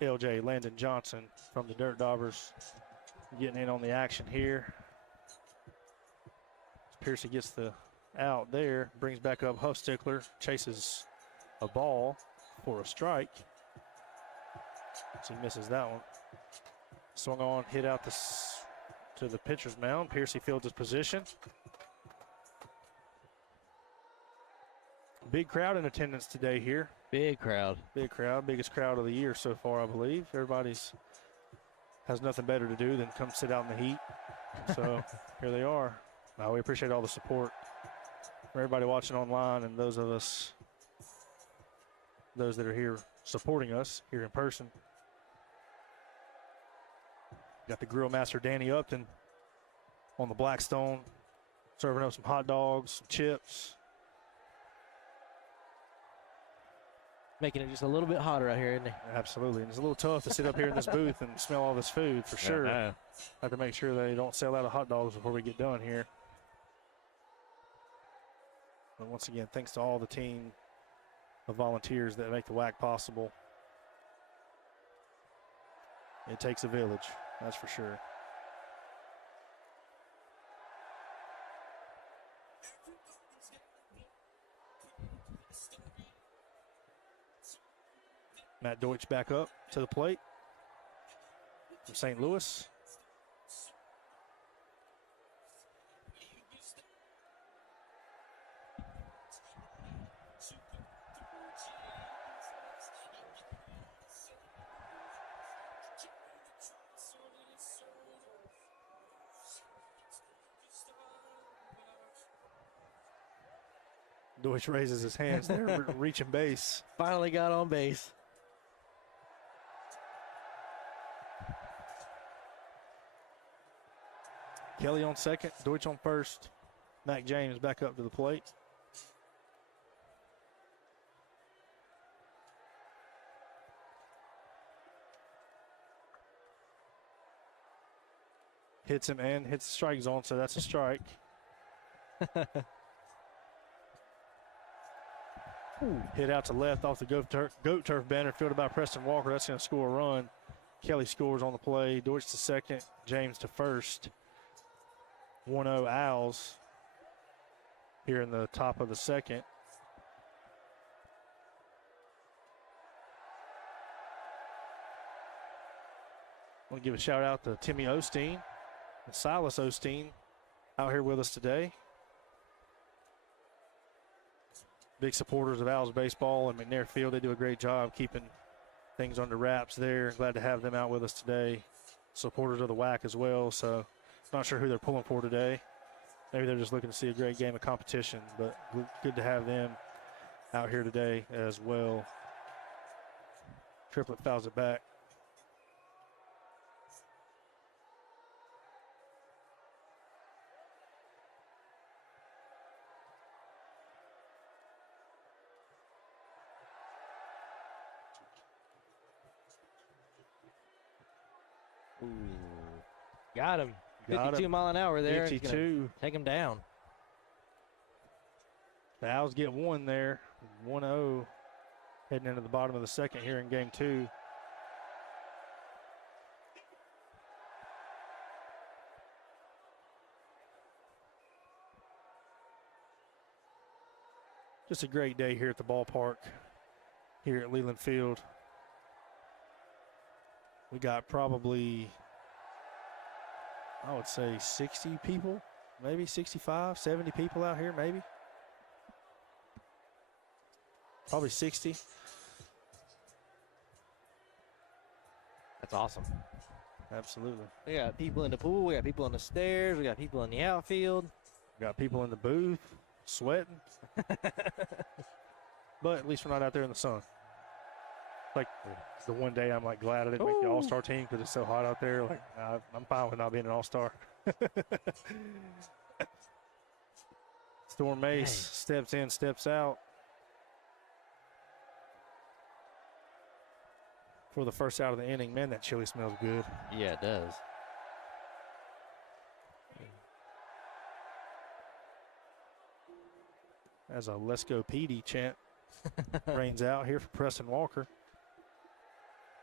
LJ Landon Johnson from the Dirt Daubers getting in on the action here. Piercy gets the out there, brings back up Huffstickler, chases a ball for a strike. So he misses that one. Swung on, hit out to the pitcher's mound. Piercy fields his position. Big crowd in attendance today here. Big crowd. Big crowd, biggest crowd of the year so far, I believe. Everybody's has nothing better to do than come sit out in the heat. So here they are. We appreciate all the support from everybody watching online and those of us, those that are here supporting us here in person. Got the grill master Danny Upton on the Blackstone, serving up some hot dogs, some chips. Making it just a little bit hotter out here, isn't it? Absolutely. And it's a little tough to sit up here in this booth and smell all this food for sure. Yeah, Have to make sure they don't sell out of hot dogs before we get done here. But once again, thanks to all the team of volunteers that make the WAC possible. It takes a village, that's for sure. Matt Deutsch back up to the plate from St. Louis. Deutsch raises his hands there, reaching base. Finally got on base. Kelly on second, Deutsch on first. Mac James back up to the plate. Hits him and hits the strike zone, so that's a strike. Hit out to left off the goat turf banner, fielded by Preston Walker. That's going to score a run. Kelly scores on the play. Deutsch to second, James to first. 1-0 Owls here in the top of the second. I want to give a shout out to Timmy Osteen and Silas Osteen out here with us today. Big supporters of Owls baseball and McNair Field. They do a great job keeping things under wraps there. Glad to have them out with us today. Supporters of the WAC as well, so not sure who they're pulling for today. Maybe they're just looking to see a great game of competition, but good to have them out here today as well. Triplet fouls it back. Ooh. Got him. Got 52 him. mile an hour there. 52. Take him down. The Owls get one there. 1-0 heading into the bottom of the second here in game two. Just a great day here at the ballpark here at Leland Field. We got probably, I would say 60 people, maybe 65, 70 people out here, maybe. probably 60. That's awesome. Absolutely. We got people in the pool. We got people on the stairs. We got people in the outfield. Got people in the booth sweating. But at least we're not out there in the sun. Like the one day I'm like glad I didn't make the All-Star team because it's so hot out there. Like I'm fine with not being an All-Star. Storm Mace steps in, steps out for the first out of the inning. Man, that chili smells good. Yeah, it does. As a "Let's Go PD" chant rains out here for Preston Walker,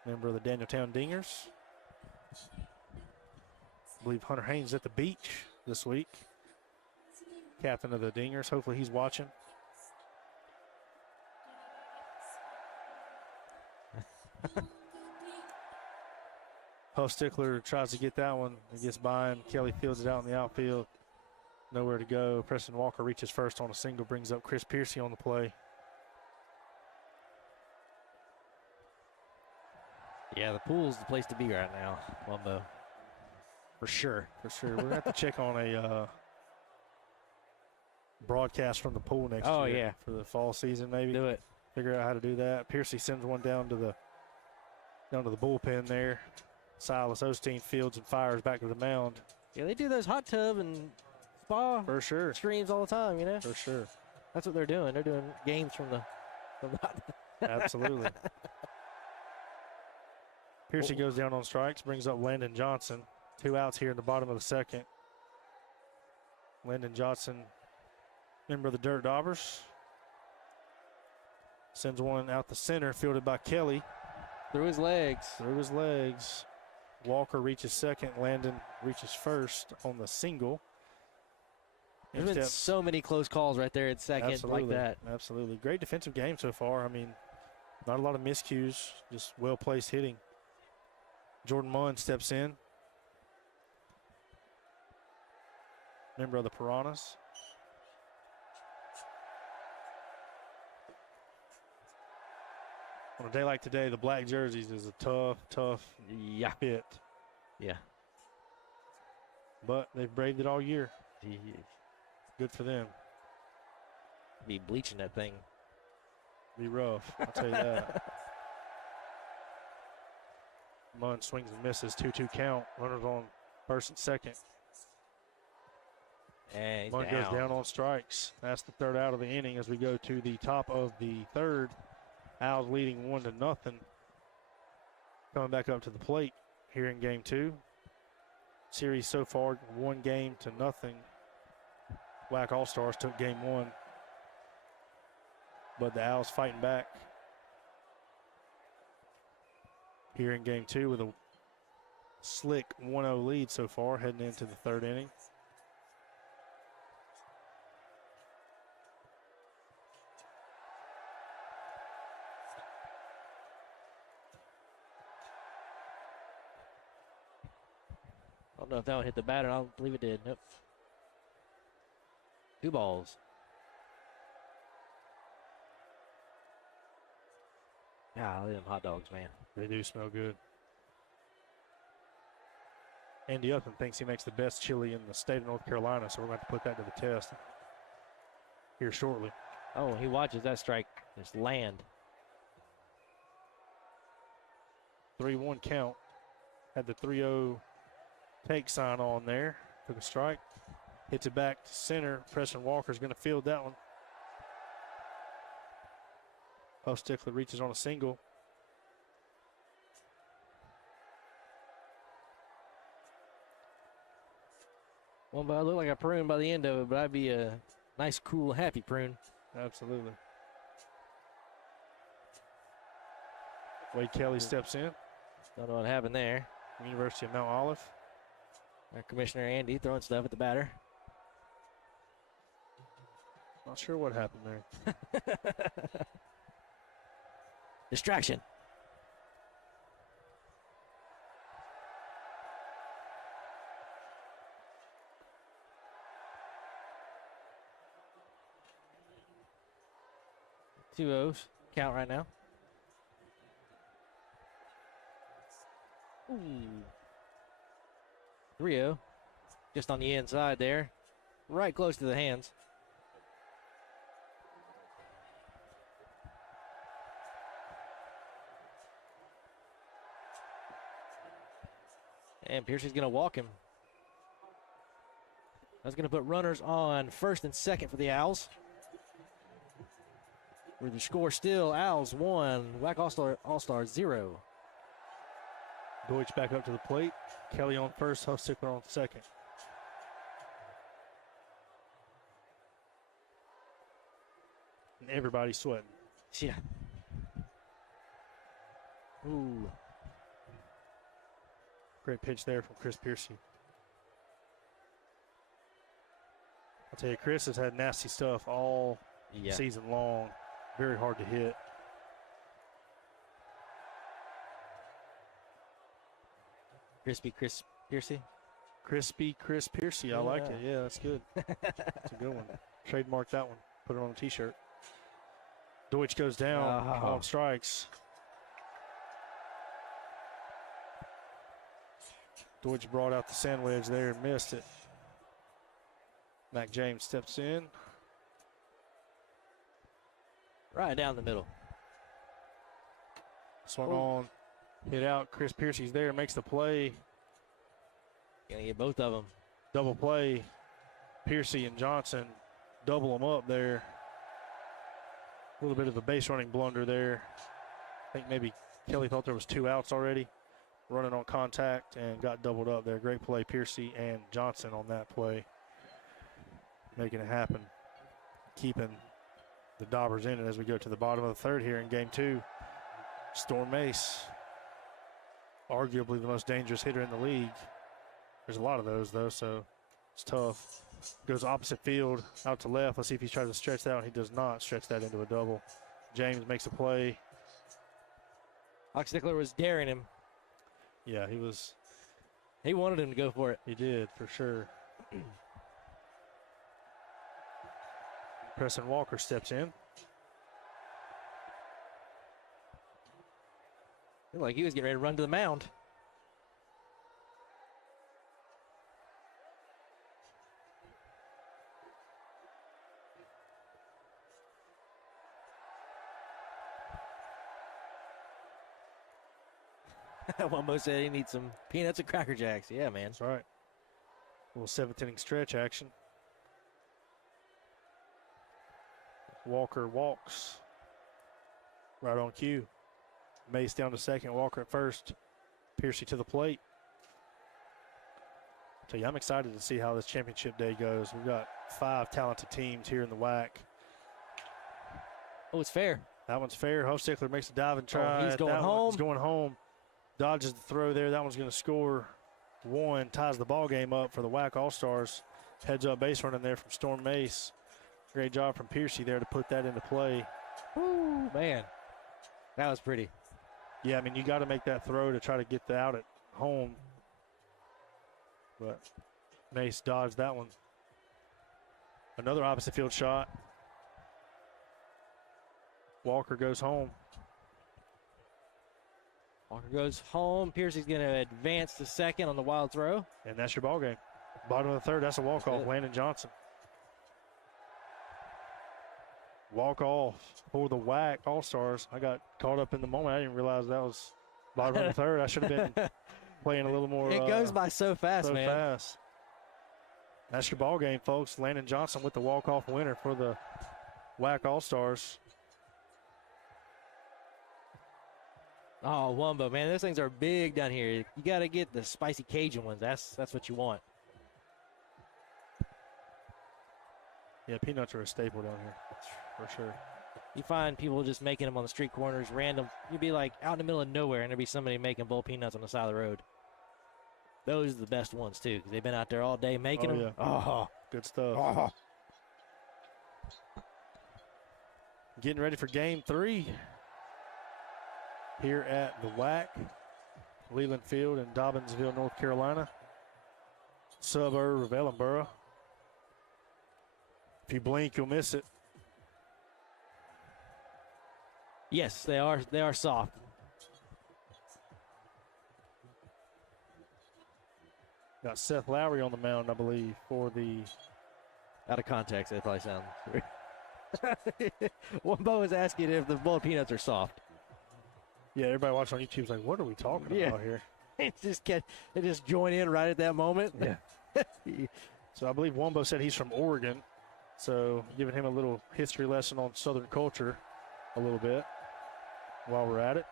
member of the Danieltown Dingers. I believe Hunter Haynes at the beach this week, captain of the Dingers. Hopefully he's watching. Huff Stickler tries to get that one. He gets by him. Kelly fields it out in the outfield. Nowhere to go. Preston Walker reaches first on a single, brings up Chris Piercy on the play. Yeah, the pool's the place to be right now, Wumbo. For sure. For sure. We're going to have to check on a broadcast from the pool next year. Oh, yeah. For the fall season, maybe. Do it. Figure out how to do that. Piercy sends one down to the bullpen there. Silas Osteen fields and fires back to the mound. Yeah, they do those hot tub and spa For sure. streams all the time, you know? For sure. That's what they're doing. They're doing games from the Absolutely. Piercy goes down on strikes, brings up Landon Johnson. 2 outs here in the bottom of the second. Landon Johnson, member of the Dirt Daubers, sends one out the center, fielded by Kelly. through his legs. Through his legs. Walker reaches second. Landon reaches first on the single. There's been so many close calls right there at second Absolutely. like that. Absolutely. Great defensive game so far. I mean, not a lot of miscues, just well-placed hitting. Jordan Munn steps in. Member of the Piranhas. On a day like today, the black jerseys is a tough Yeah. fit. Yeah. But they've braved it all year. Good for them. Be bleaching that thing. Be rough, I'll tell you that. Munn swings and misses, 2-2 count. Runners on first and second. And he's Munn goes down on strikes. That's the third out of the inning as we go to the top of the third. Owls leading 1-0. Coming back up to the plate here in game 2. Series so far 1-0. WAC All-Stars took game 1. But the Owls fighting back here in game 2 with a slick 1-0 lead so far heading into the third inning. I don't know if that one hit the batter. I don't believe it did. Nope. 2 balls. Golly, them hot dogs, man. They do smell good. Andy Upton thinks he makes the best chili in the state of North Carolina, so we're going to put that to the test here shortly. Oh, he watches that strike just land. 3-1 count. Had the 3-0 take sign on there. Took a strike. Hits it back to center. Preston Walker's going to field that one. Huff Stickler reaches on a single. Well, but I look like a prune by the end of it, but I'd be a nice, cool, happy prune. Absolutely. Wade Kelly steps in. Don't know what happened there. University of Mount Olive. Our Commissioner Andy throwing stuff at the batter. Not sure what happened there. Distraction. Two O's. count right now. Ooh. 3-0. Just on the inside there. Right close to the hands. And Piercy's going to walk him. That's going to put runners on first and second for the Owls. With the score still Owls 1, WAC All-Stars 0. Deutsch back up to the plate. Kelly on first, Huffstickler on second. And everybody's sweating. Yeah. Ooh. Great pitch there from Chris Piercy. I'll tell you, Chris has had nasty stuff all season long. Very hard to hit. Crispy Chris Piercy. Crispy Chris Piercy. I like it. Yeah, that's good. That's a good one. Trademark that one. Put it on a T-shirt. Deutsch goes down on strikes. Deutsch brought out the sand wedge there and missed it. Mac James steps in. Right down the middle. Swung on, hit out. Chris Piercy's there, makes the play. Gonna get both of them. Double play. Piercy and Johnson double them up there. A little bit of a base running blunder there. I think maybe Kelly thought there was 2 outs already. Running on contact and got doubled up there. Great play, Piercy and Johnson on that play. Making it happen. Keeping the Daubers in it as we go to the bottom of the third here in game 2. Storm Mace, arguably the most dangerous hitter in the league. There's a lot of those, though, so it's tough. Goes opposite field, out to left. Let's see if he tries to stretch that one. He does not stretch that into a double. James makes a play. Huffstickler was daring him. Yeah, he was. He wanted him to go for it. He did, for sure. Preston Walker steps in. Looked like he was getting ready to run to the mound. Wumbo said he needs some peanuts and Cracker Jacks. Yeah, man. That's right. A little 7th inning stretch action. Walker walks. Right on cue. Mace down to second. Walker at first. Piercy to the plate. I'll tell you, I'm excited to see how this championship day goes. We've got 5 talented teams here in the WAC. Oh, it's fair. That one's fair. Huffstickler makes a dive and try. He's going home. He's going home. Dodges the throw there. That one's going to score 1. Ties the ball game up for the WAC All-Stars. Heads up base running there from Storm Mace. Great job from Piercy there to put that into play. Woo, man. That was pretty. Yeah, I mean, you got to make that throw to try to get the out at home. But Mace dodged that one. Another opposite field shot. Walker goes home. Walker goes home. Piercy's going to advance to second on the wild throw. And that's your ball game. Bottom of the third, that's a walk-off. Landon Johnson. Walk-off for the WAC All-Stars. I got caught up in the moment. I didn't realize that was bottom of the third. I should have been playing a little more. It goes by so fast, man. Fast. That's your ball game, folks. Landon Johnson with the walk-off winner for the WAC All-Stars. Oh, Wumbo, man, those things are big down here. You got to get the spicy Cajun ones. That's what you want. Yeah, peanuts are a staple down here, for sure. You find people just making them on the street corners, random. You'd be like out in the middle of nowhere, and there'd be somebody making bowl peanuts on the side of the road. Those are the best ones, too, because they've been out there all day making them. Yeah. Oh, good stuff. Oh. Getting ready for game 3 here at the WAC, Leland Field in Dobbinsville, North Carolina, suburb of Ellenboro. If you blink, you'll miss it. Yes, they are. They are soft. Got Seth Lowry on the mound, I believe, for the. Out of context, that probably sounds weird. Wumbo is asking if the boiled peanuts are soft. Yeah, everybody watching on YouTube is like, what are we talking about here? They just join in right at that moment. Yeah. So I believe Wumbo said he's from Oregon. So giving him a little history lesson on Southern culture a little bit while we're at it.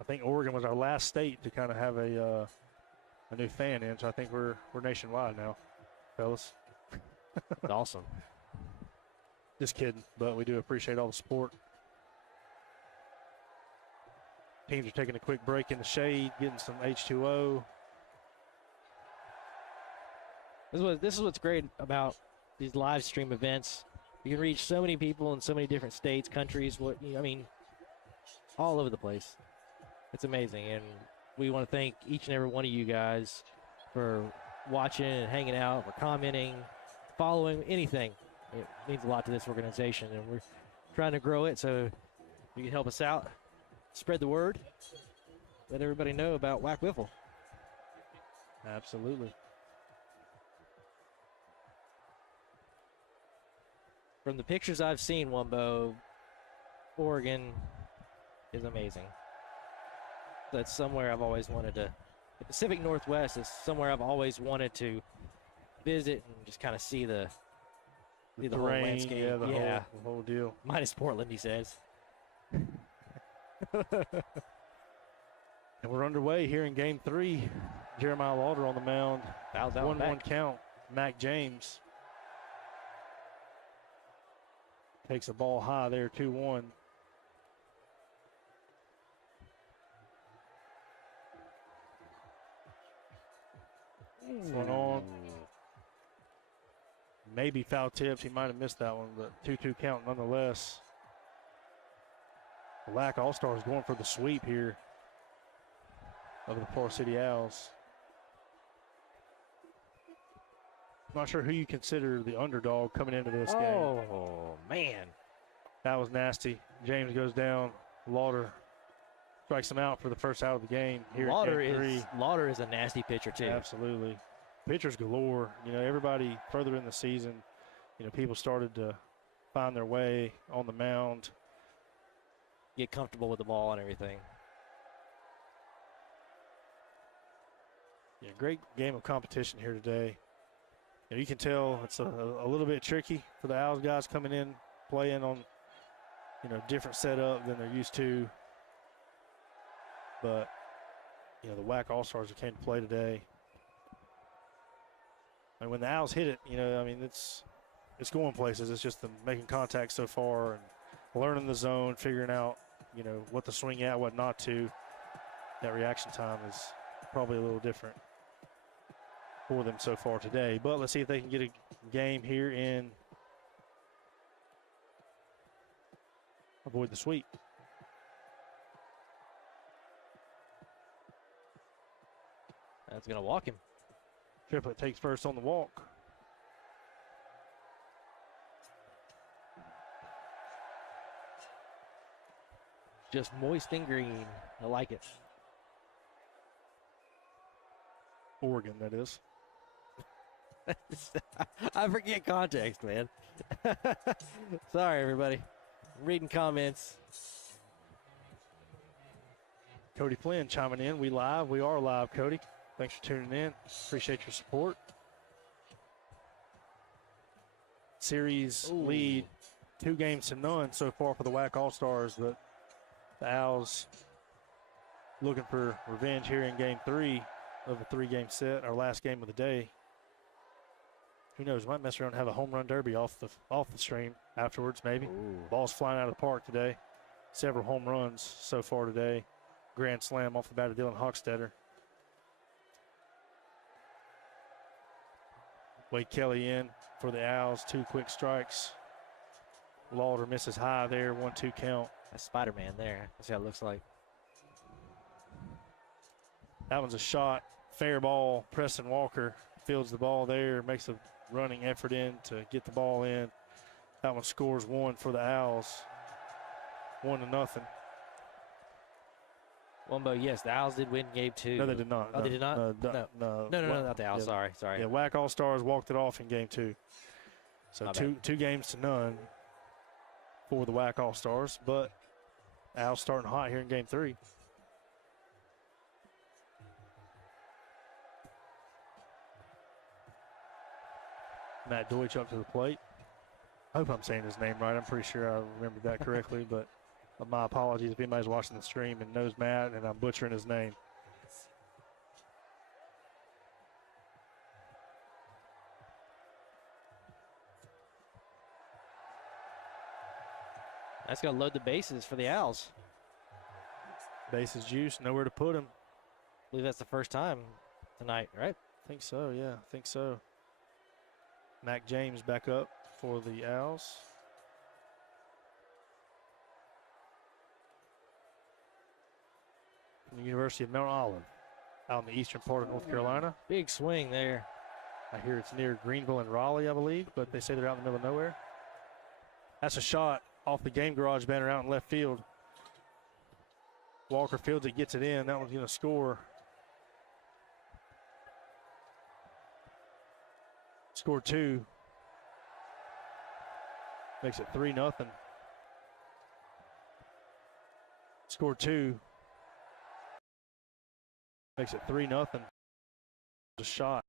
I think Oregon was our last state to kind of have a new fan in, so I think we're nationwide now, fellas. That's awesome. Just kidding, but we do appreciate all the support. Teams are taking a quick break in the shade, getting some H2O. This is what's great about these live stream events. You can reach so many people in so many different states, countries. All over the place. It's amazing, and we want to thank each and every one of you guys for watching and hanging out, for commenting, following, anything. It means a lot to this organization, and we're trying to grow it, so you can help us out. Spread the word. Let everybody know about WAC Wiffle. Absolutely. From the pictures I've seen, Wumbo, Oregon is amazing. That's somewhere I've always wanted to. The Pacific Northwest is somewhere I've always wanted to visit and just kind of see the whole terrain, landscape. yeah, the whole deal. Minus Portland, he says. And we're underway here in Game 3. Jeremiah Lauder on the mound. Fouls out 1-1 count. Mac James takes a ball high there, 2-1. One on. Maybe foul tips. He might have missed that one, but 2-2 count nonetheless. The WAC All-Stars going for the sweep here of the Forest City Owls. Not sure who you consider the underdog coming into this game. Oh, man. That was nasty. James goes down. Lauder strikes him out for the first out of the game here Lauder in Game 3. Lauder is a nasty pitcher, too. Absolutely. Pitchers galore. You know, everybody further in the season, you know, people started to find their way on the mound. Get comfortable with the ball and everything. Yeah, great game of competition here today. You know, you can tell it's a little bit tricky for the Owls guys coming in, playing on, you know, different setup than they're used to. But, you know, the WAC All-Stars that came to play today. And when the Owls hit it, you know, I mean, it's going places. It's just them making contact so far and learning the zone, figuring out, you know, what to swing at, what not to. That reaction time is probably a little different for them so far today. But let's see if they can get a game here and avoid the sweep. That's going to walk him. Triplett takes first on the walk. Just moist and green. I like it. Oregon, that is. I forget context, man. Sorry, everybody. Reading comments. Cody Flynn chiming in. We are live, Cody. Thanks for tuning in. Appreciate your support. Series lead 2-0 so far for the WAC All-Stars, but the Owls looking for revenge here in Game 3 of a 3-game set, our last game of the day. Who knows? Might mess around and have a home run derby off the stream afterwards, maybe. Ooh. Ball's flying out of the park today. Several home runs so far today. Grand slam off the bat of Dylan Hochstetter. Wade Kelly in for the Owls. 2 quick strikes. Lauder misses high there. 1-2 count. That's Spider-Man there. That's how it looks like. That one's a shot. Fair ball. Preston Walker fields the ball there. Makes a running effort in to get the ball in. That one scores one for the Owls, 1-0. Wumbo, yes, the Owls did win game 2. No, they did not. Oh, they did not? No, No, not the Owls. Yeah. Sorry. Yeah, WAC All-Stars walked it off in game 2. So My two games to none for the WAC All-Stars, but Owls starting hot here in game 3. Matt Deutsch up to the plate. I hope I'm saying his name right. I'm pretty sure I remembered that correctly, but my apologies if anybody's watching the stream and knows Matt and I'm butchering his name. That's going to load the bases for the Owls. Bases juice, nowhere to put him. I believe that's the first time tonight, right? I think so, yeah, I think so. Mac James back up for the Owls. From the University of Mount Olive, out in the eastern part of North Carolina. Big swing there. I hear it's near Greenville and Raleigh, I believe, but they say they're out in the middle of nowhere. That's a shot off the Game Garage banner out in left field. Walker fields it, gets it in. That one's going to score. Score 2. Makes it 3-0. Score 2. Makes it 3-0. A shot.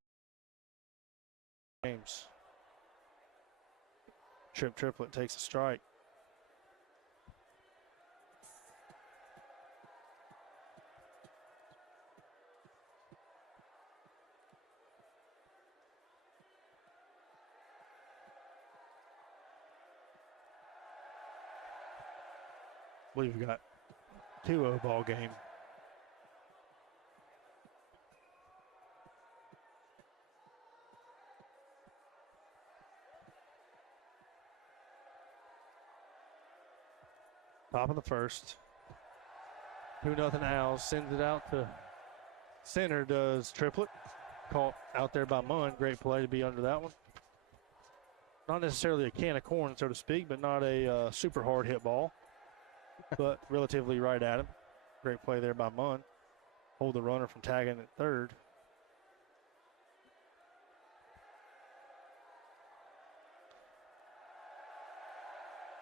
James. Triplet takes a strike. I believe we got 2-0 ball game. Top of the first. 2-0 Owls. Sends it out to center, does Triplet. Caught out there by Munn. Great play to be under that one. Not necessarily a can of corn, so to speak, but not a super hard hit ball. But relatively right at him. Great play there by Munn. Hold the runner from tagging at third.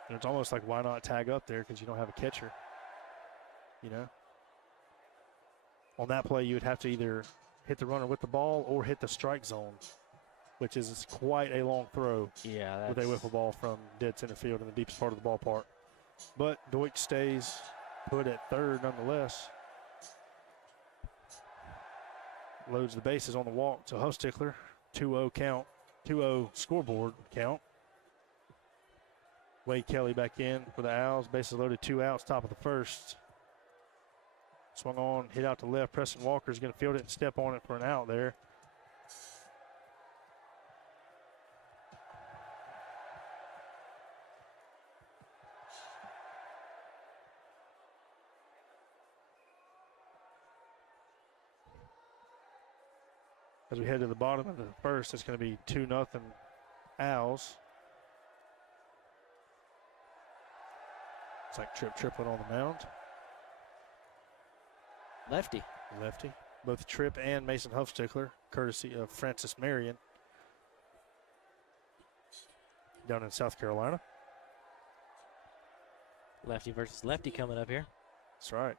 And it's almost like, why not tag up there, because you don't have a catcher, you know? On that play, you would have to either hit the runner with the ball or hit the strike zone, which is quite a long throw. Yeah, with a wiffle ball from dead center field in the deepest part of the ballpark. But Deutsch stays put at third nonetheless. Loads the bases on the walk to Hufstickler. 2-0 count, 2-0 scoreboard count. Wade Kelly back in for the Owls. Bases loaded, 2 outs, top of the first. Swung on, hit out to left. Preston Walker's going to field it and step on it for an out there. As we head to the bottom of the first, it's going to be 2-0 Owls. It's like Triplet on the mound. Lefty. Both Tripp and Mason Hufstickler, courtesy of Francis Marion down in South Carolina. Lefty versus lefty coming up here. That's right.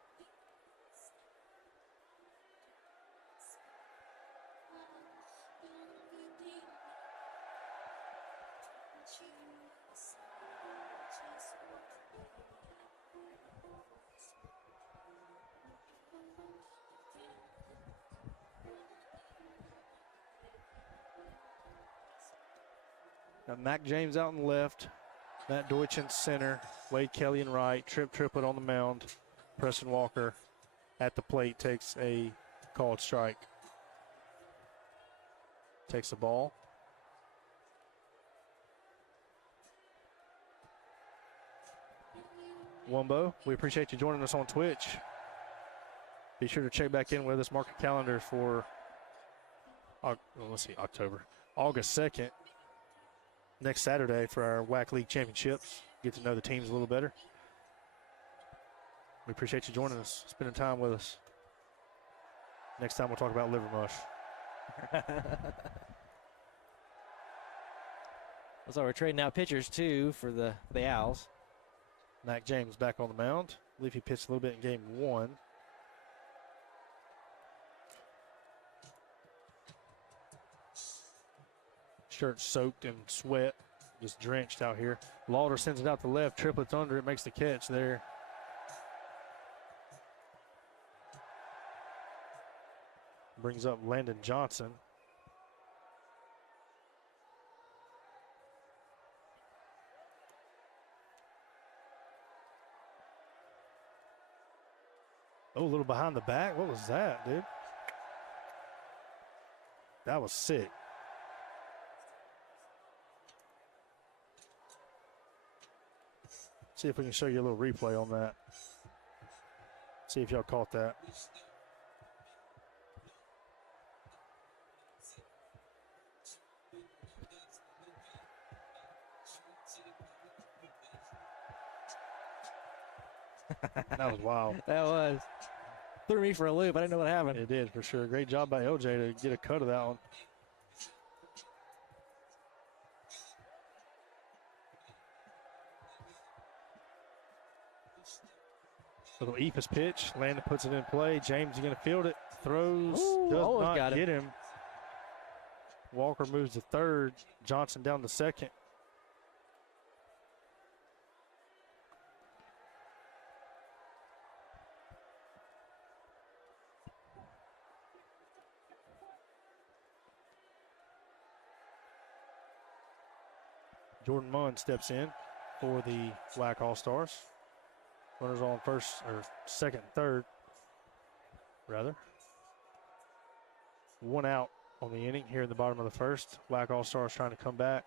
Got Mac James out in left, Matt Deutsch in center, Wade Kelly in right, Triplet on the mound. Preston Walker at the plate takes a called strike. Takes the ball. Wumbo, we appreciate you joining us on Twitch. Be sure to check back in with us. Mark your calendar for, August 2nd. next Saturday for our WAC League Championships. Get to know the teams a little better. We appreciate you joining us, spending time with us. Next time we'll talk about liver mush. So we're trading out pitchers too for the Owls. Mac James back on the mound. I believe he pitched a little bit in game 1. Shirt soaked in sweat, just drenched out here. Lauder sends it out to left, triplets under it, makes the catch there. Brings up Landon Johnson. Oh, a little behind the back. What was that, dude? That was sick. See if we can show you a little replay on that. See if y'all caught that. That was wild. That was. Threw me for a loop. I didn't know what happened. It did, for sure. Great job by LJ to get a cut of that one. Little Ephus pitch. Landon puts it in play. James is going to field it. Throws. Ooh, does almost not got him. get him. Walker moves to third. Johnson down to second. Jordan Munn steps in for the WAC All-Stars. Runners on first, or second, third, rather. 1 out on the inning here in the bottom of the first. WAC All-Stars trying to come back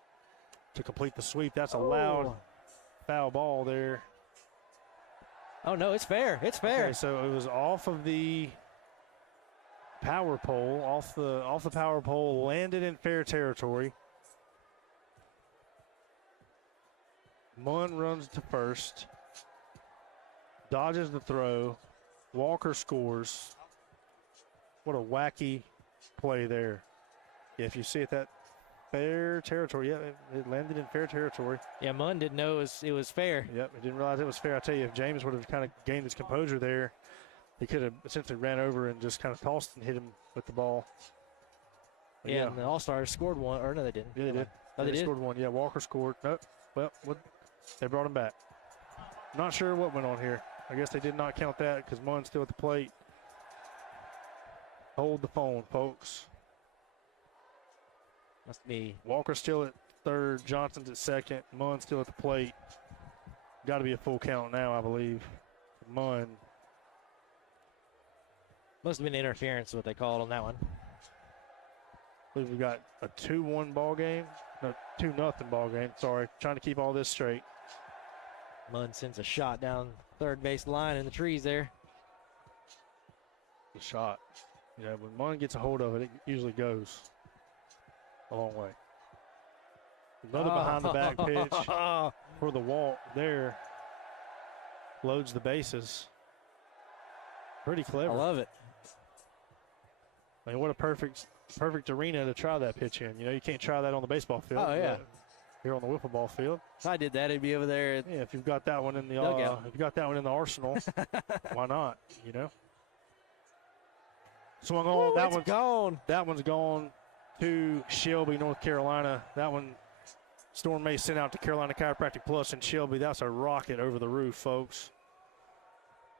to complete the sweep. That's a loud foul ball there. Oh, no, it's fair. It's fair. Okay, so it was off of the power pole, off the power pole, landed in fair territory. Munn runs to first, dodges the throw. Walker scores. What a wacky play there. Yeah, if you see it, that fair territory. Yeah, it landed in fair territory. Yeah, Munn didn't know it was fair. Yep, he didn't realize it was fair. I tell you, if James would have kind of gained his composure there, he could have essentially ran over and just kind of tossed and hit him with the ball. But Yeah, and the All-Stars scored one. Or no, they didn't. Yeah, they did. Oh, they did? Scored one. Yeah, Walker scored. Nope. Well, they brought him back. Not sure what went on here. I guess they did not count that because Munn's still at the plate. Hold the phone, folks. Must be. Walker's still at third. Johnson's at second. Munn's still at the plate. Got to be a full count now, I believe. Munn. Must have been interference, what they called on that one. I believe we've got a 2-1 ball game. No, 2-0 ball game. Sorry. Trying to keep all this straight. Munn sends a shot down third base line in the trees there. The shot. Yeah, when Munn gets a hold of it, it usually goes a long way. Another behind the back pitch for the walk there. Loads the bases. Pretty clever. I love it. I mean, what a perfect arena to try that pitch in. You know, you can't try that on the baseball field. Oh, yeah. but here on the wiffle ball field. If I did that, it'd be over there. Yeah, if you've got that one in the Dugout. if you got that one in the arsenal, why not? You know. Swung on. That one's gone. That one's gone to Shelby, North Carolina. That one, Storm May sent out to Carolina Chiropractic Plus in Shelby. That's a rocket over the roof, folks.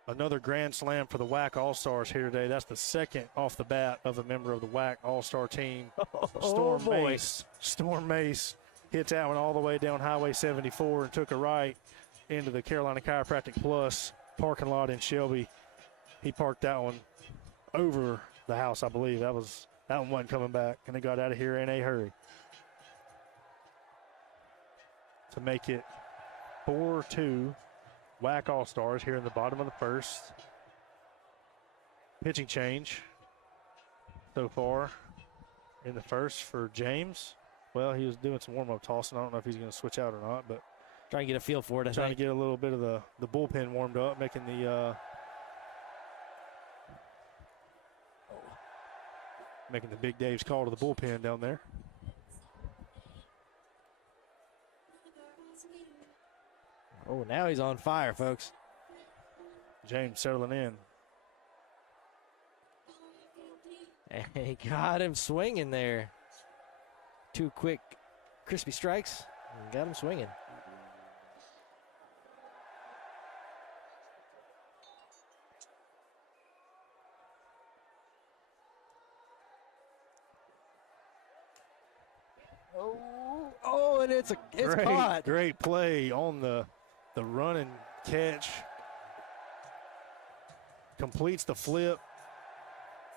Another grand slam for the WAC All-Stars here today. That's the second off the bat of a member of the WAC All-Star team. Storm Mace hit that one all the way down Highway 74 and took a right into the Carolina Chiropractic Plus parking lot in Shelby. He parked that one over the house, I believe. That one wasn't coming back, and they got out of here in a hurry to make it 4-2. WAC All-Stars here in the bottom of the first. Pitching change so far in the first for James. Well, he was doing some warm-up tossing. I don't know if he's going to switch out or not, but Trying to get a feel for it, I trying think. to get a little bit of the bullpen warmed up, making the Big Dave's call to the bullpen down there. Oh, now he's on fire, folks. James settling in. And he got him swinging there. 2 quick, crispy strikes and got him swinging. Oh, and it's caught. Great play on the run and catch. Completes the flip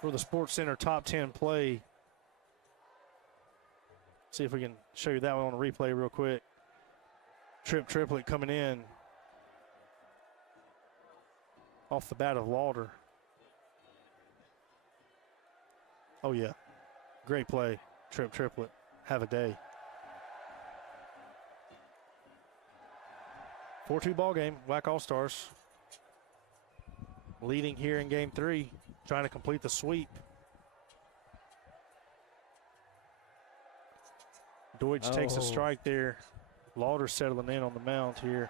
for the Sports Center top 10 play. See if we can show you that one on the replay real quick. Triplet coming in off the bat of Lauder. Oh yeah, great play, triplet. Have a day. 4-2 ball game, WAC All-Stars. Leading here in game 3, trying to complete the sweep. Deutsch takes a strike there. Lauder settling in on the mound here.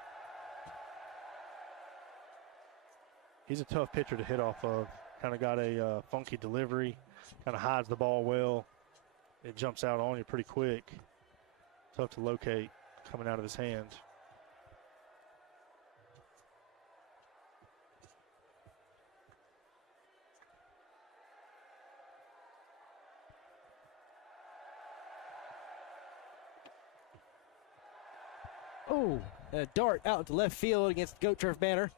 He's a tough pitcher to hit off of. Kind of got a funky delivery, kind of hides the ball well. It jumps out on you pretty quick. Tough to locate coming out of his hand. Oh, a dart out to left field against the Goat Turf banner.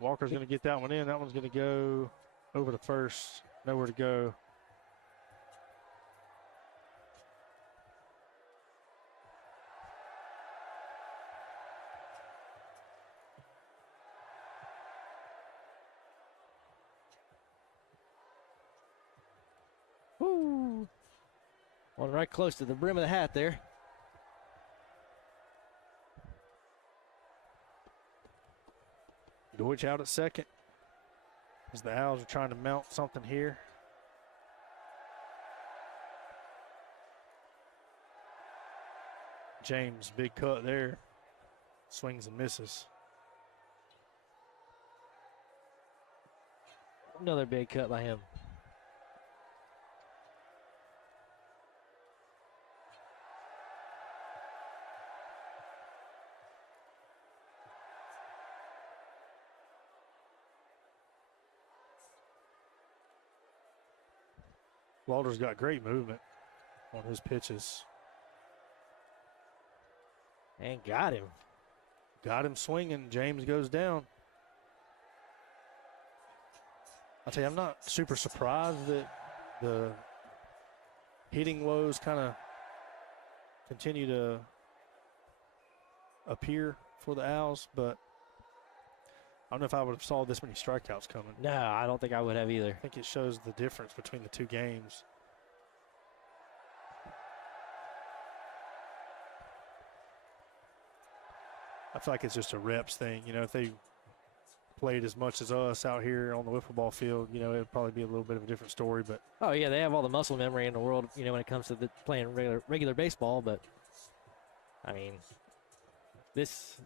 Walker's going to get that one in. That one's going to go over to first. Nowhere to go. Woo! One right close to the brim of the hat there. Deutsch out at second as the Owls are trying to mount something here. James, big cut there. Swings and misses. Another big cut by him. Lauder's got great movement on his pitches. And got him. Got him swinging. James goes down. I'll tell you, I'm not super surprised that the hitting woes kind of continue to appear for the Owls, but I don't know if I would have saw this many strikeouts coming. No, I don't think I would have either. I think it shows the difference between the two games. I feel like it's just a reps thing. You know, if they played as much as us out here on the wiffle ball field, you know, it would probably be a little bit of a different story. But Oh, yeah, they have all the muscle memory in the world, you know, when it comes to playing regular baseball. But, I mean, this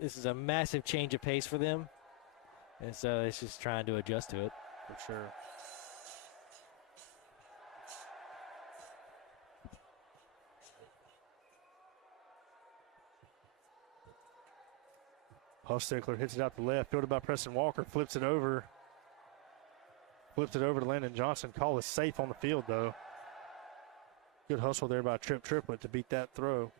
is a massive change of pace for them. And so it's just trying to adjust to it. for sure. Huffstickler hits it out the left, fielded by Preston Walker, flips it over. Flips it over to Landon Johnson. Call is safe on the field, though. Good hustle there by Triplet to beat that throw.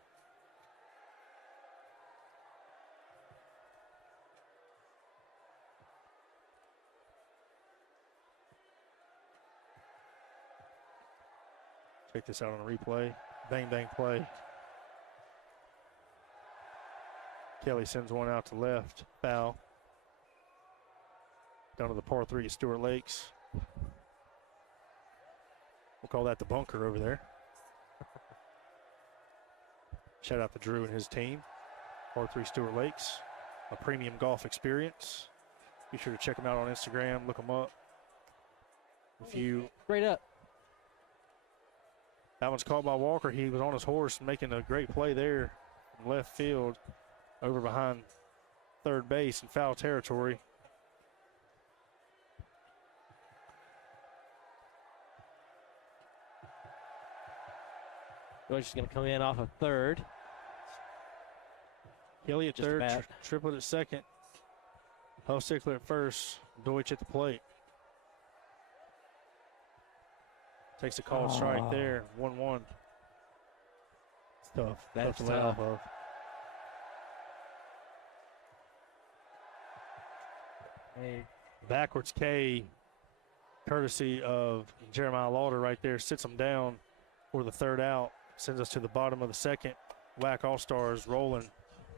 Check this out on a replay. Bang, bang play. Kelly sends one out to left. Foul. Down to the par 3 at Stewart Lakes. We'll call that the bunker over there. Shout out to Drew and his team. Par 3 Stewart Lakes, a premium golf experience. Be sure to check them out on Instagram. Look them up. Straight up. That one's caught by Walker. He was on his horse making a great play there from left field over behind third base in foul territory. Deutsch is going to come in off of third. Kelly at Just a third, bat. Triplett at second. Hostetler at first, Deutsch at the plate. Takes a called strike there, 1-1. It's tough. That's tough to let tough. off of. Hey, Backwards K, courtesy of Jeremiah Lauder right there, sits him down for the third out, sends us to the bottom of the second. WAC All-Stars rolling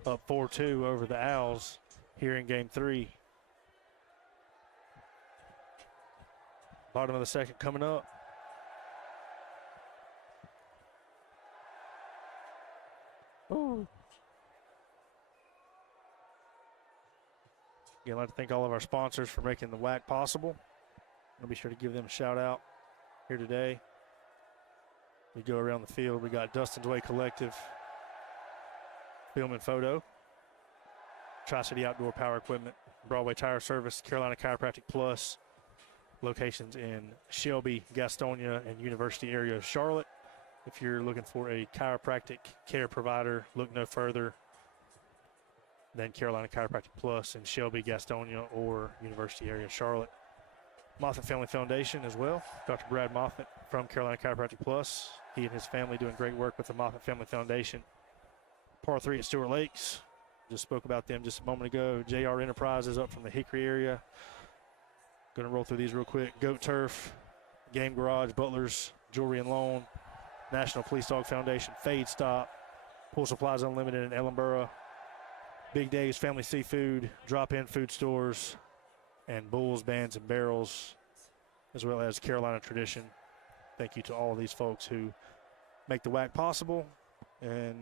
up 4-2 over the Owls here in game 3. Bottom of the second coming up. Ooh. Again, I'd like to thank all of our sponsors for making the WAC possible. I'll be sure to give them a shout out here today. We go around the field. We got Dustin's Way Collective, Film and Photo, Tri-City Outdoor Power Equipment, Broadway Tire Service, Carolina Chiropractic Plus, locations in Shelby, Gastonia, and University area of Charlotte. If you're looking for a chiropractic care provider, look no further than Carolina Chiropractic Plus in Shelby, Gastonia, or University area of Charlotte. Moffitt Family Foundation as well. Dr. Brad Moffitt from Carolina Chiropractic Plus. He and his family doing great work with the Moffitt Family Foundation. Par 3 at Stewart Lakes. Just spoke about them just a moment ago. JR Enterprises up from the Hickory area. Going to roll through these real quick. Goat Turf, Game Garage, Butler's Jewelry and Loan, National Police Dog Foundation, Fade Stop, Pool Supplies Unlimited in Ellenboro, Big Dave's Family Seafood, Drop-In Food Stores, and Bulls, Bands, and Barrels, as well as Carolina Tradition. Thank you to all of these folks who make the WAC possible and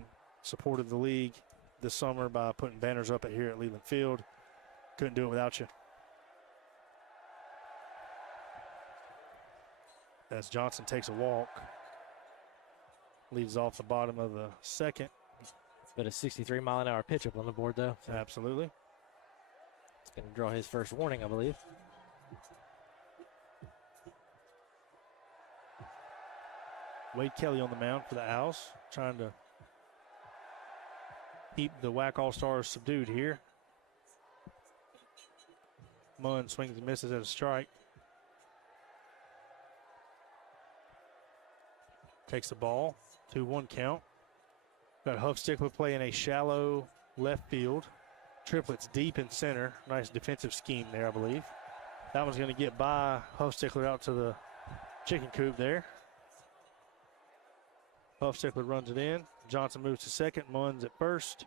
supported the league this summer by putting banners up here at Leland Field. Couldn't do it without you. As Johnson takes a walk, leads off the bottom of the second. but a 63-mile-an-hour pitch up on the board, though. So Absolutely. it's going to draw his first warning, I believe. Wade Kelly on the mound for the Owls, trying to keep the WAC All-Stars subdued here. Munn swings and misses at a strike. Takes the ball, 2-1 count. Got Huff Stickler playing a shallow left field. Triplets deep in center. Nice defensive scheme there, I believe. That one's going to get by Huff Stickler out to the chicken coop there. Huff Stickler runs it in. Johnson moves to second. Munn's at first.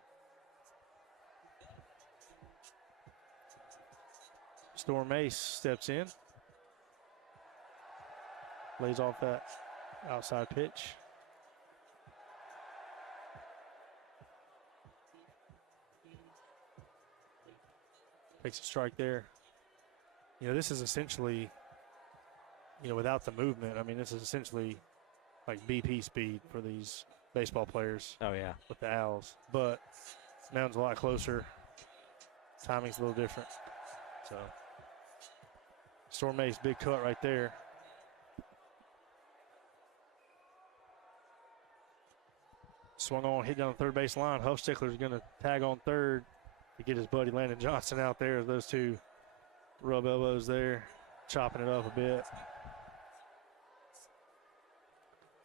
Storm Mace steps in. Lays off that outside pitch. Takes a strike there. You know, this is essentially, you know, without the movement, I mean, this is essentially like BP speed for these baseball players Oh, yeah. with the Owls. But mound's a lot closer. Timing's a little different. So, Storm Mace, big cut right there. Swung on, hit down the third base line. Huff Stickler's going to tag on third to get his buddy Landon Johnson out there as those two rub elbows there, chopping it up a bit.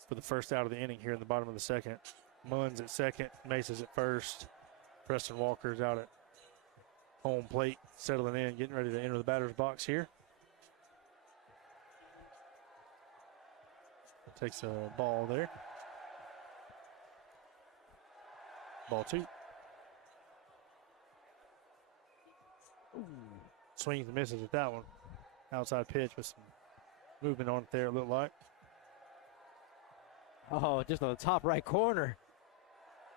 For the first out of the inning here in the bottom of the second. Munn's at second, Mace is at first. Preston Walker's out at home plate, settling in, getting ready to enter the batter's box here. Takes a ball there. Ball two. Ooh. Swings and misses at that one. Outside pitch with some movement on it there, it looked like. Oh, just on the top right corner.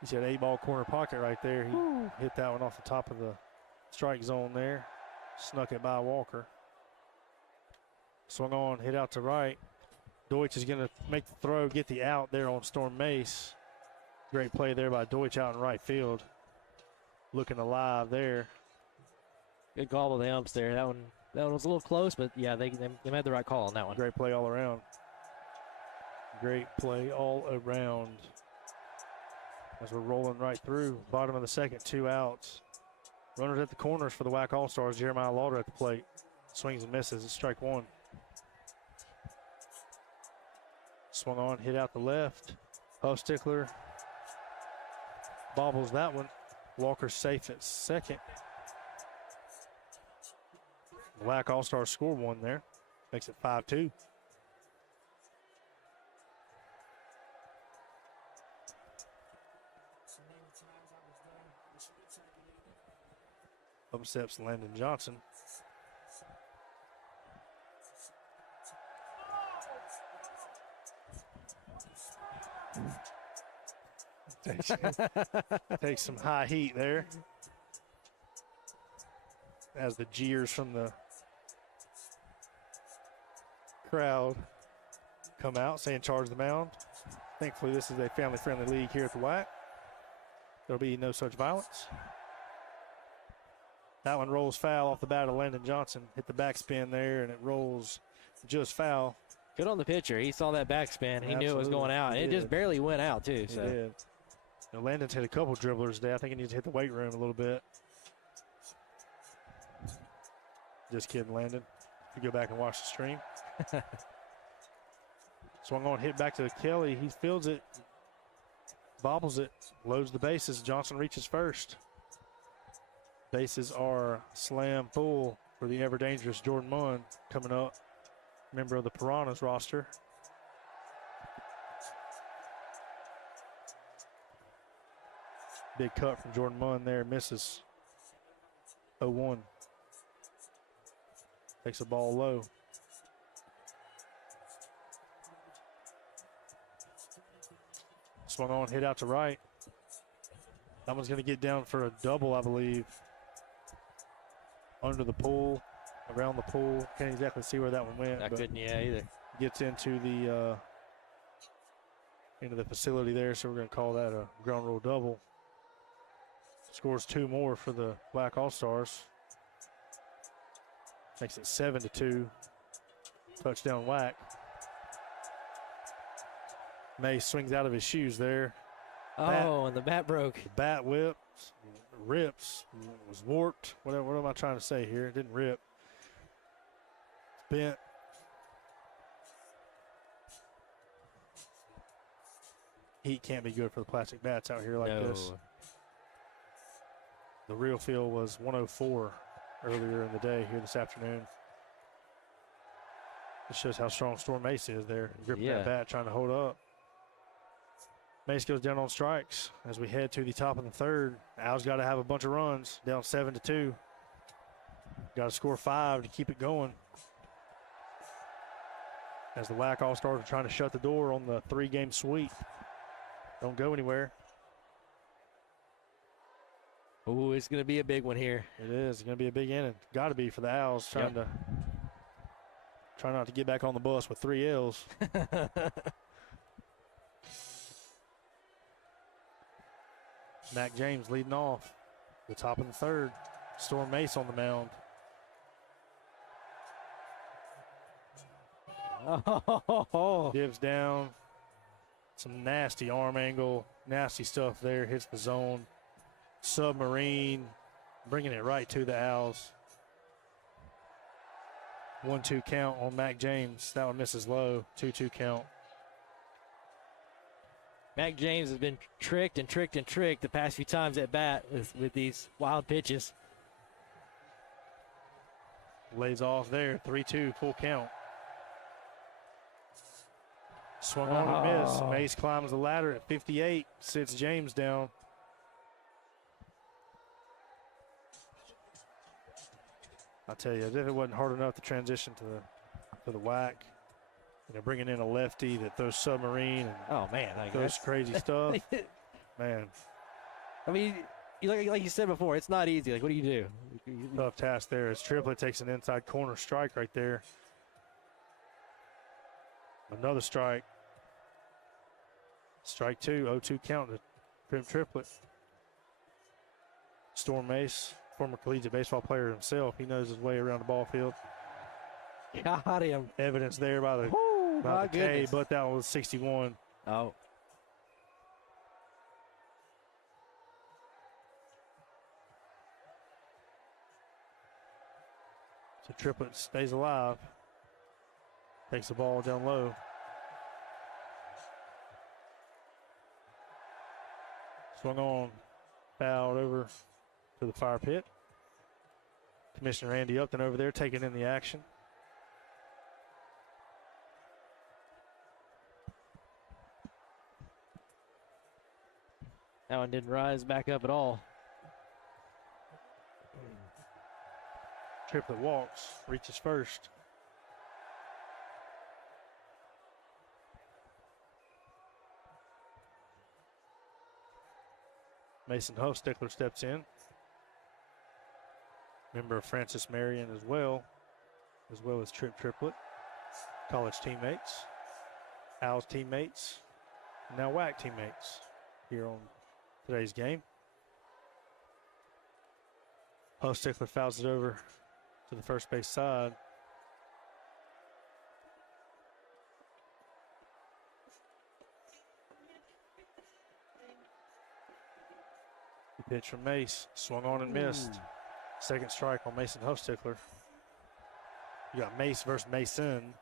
He's got 8-ball corner pocket right there. He hit that one off the top of the strike zone there. Snuck it by Walker. Swung on, hit out to right. Deutsch is going to make the throw, get the out there on Storm Mace. Great play there by Deutsch out in right field. Looking alive there. Good call with the umps there. That one was a little close, but yeah, they made the right call on that one. Great play all around. Great play all around. As we're rolling right through, bottom of the second, 2 outs. Runners at the corners for the WAC All-Stars. Jeremiah Lauder at the plate. Swings and misses. It's strike 1. Swung on, hit out the left. Huffstickler bobbles that one. Walker's safe at second. The WAC All-Stars score 1 there. Makes it 5-2. Up steps Landon Johnson. Takes some high heat there. As the jeers from the crowd come out saying charge the mound. Thankfully, this is a family-friendly league here at the WAC. There'll be no such violence. That one rolls foul off the bat of Landon Johnson. Hit the backspin there, and it rolls just foul. Good on the pitcher. He saw that backspin. He knew it was going out. And it just barely went out, too. He So. did. Now, Landon's hit a couple dribblers today. I think he needs to hit the weight room a little bit. Just kidding, Landon. If you go back and watch the stream. Swung on, hit back to Kelly. He fields it, bobbles it, loads the bases. Johnson reaches first. Bases are slam full for the ever dangerous Jordan Munn coming up, member of the Piranhas roster. Big cut from Jordan Munn there, misses. 0-1. Takes a ball low. Swung on, hit out to right. That one's going to get down for a double, I believe. Under the pool, around the pool. Can't exactly see where that one went. I couldn't, either. Gets into the facility there, so we're going to call that a ground rule double. Scores 2 more for the Black All-Stars. Makes it 7-2. Touchdown WAC. Mace swings out of his shoes there. Oh, and the bat broke. The bat rips, was warped. What am I trying to say here? It didn't rip. It's bent. Heat can't be good for the plastic bats out here like this. The real feel was 104 earlier in the day here this afternoon. This shows how strong Storm Mace is there. Gripping that bat, trying to hold up. Mace goes down on strikes as we head to the top of the third. Owls got to have a bunch of runs, down 7-2. Got to score 5 to keep it going. As the WAC All-Stars are trying to shut the door on the 3-game sweep. Don't go anywhere. Oh, it's going to be a big one here. It is. It's going to be a big inning. Got to be for the Owls, trying not to get back on the bus with 3 L's. Mac James leading off. The top of the third. Storm Mace on the mound. Oh. Gives down. Some nasty arm angle. Nasty stuff there. Hits the zone. Submarine. Bringing it right to the Owls. 1-2 count on Mac James. That one misses low. 2-2 count. Mac James has been tricked the past few times at bat with these wild pitches. Lays off there. 3-2, full count. Swung on and missed. Mace climbs the ladder at 58. Sits James down. I tell you, if it wasn't hard enough to transition to the WAC, bringing in a lefty that throws submarine and oh man, throws crazy stuff, man, I mean, like you said before, it's not easy. Like, what do you do? Tough task there as Triplet takes an inside corner strike right there. Another strike. Strike two, 0-2 count to Prim Triplet. Storm Mace, former collegiate baseball player himself. He knows his way around the ball field. Got him. Evidence there by the, Woo, by my the K, goodness. but that one was 61. Oh. So Triplet stays alive. Takes the ball down low. Swung on, fouled over to the fire pit. Commissioner Andy Upton over there taking in the action. That one didn't rise back up at all. Triplet walks, reaches first. Mason Hofstickler steps in. Member of Francis Marion as well as Triplet. College teammates, Al's teammates, and now WAC teammates here on today's game. Hofstickler fouls it over to the first base side. The pitch from Mace, swung on and missed. Second strike on Mason Hofstickler. You got Mace versus Mason.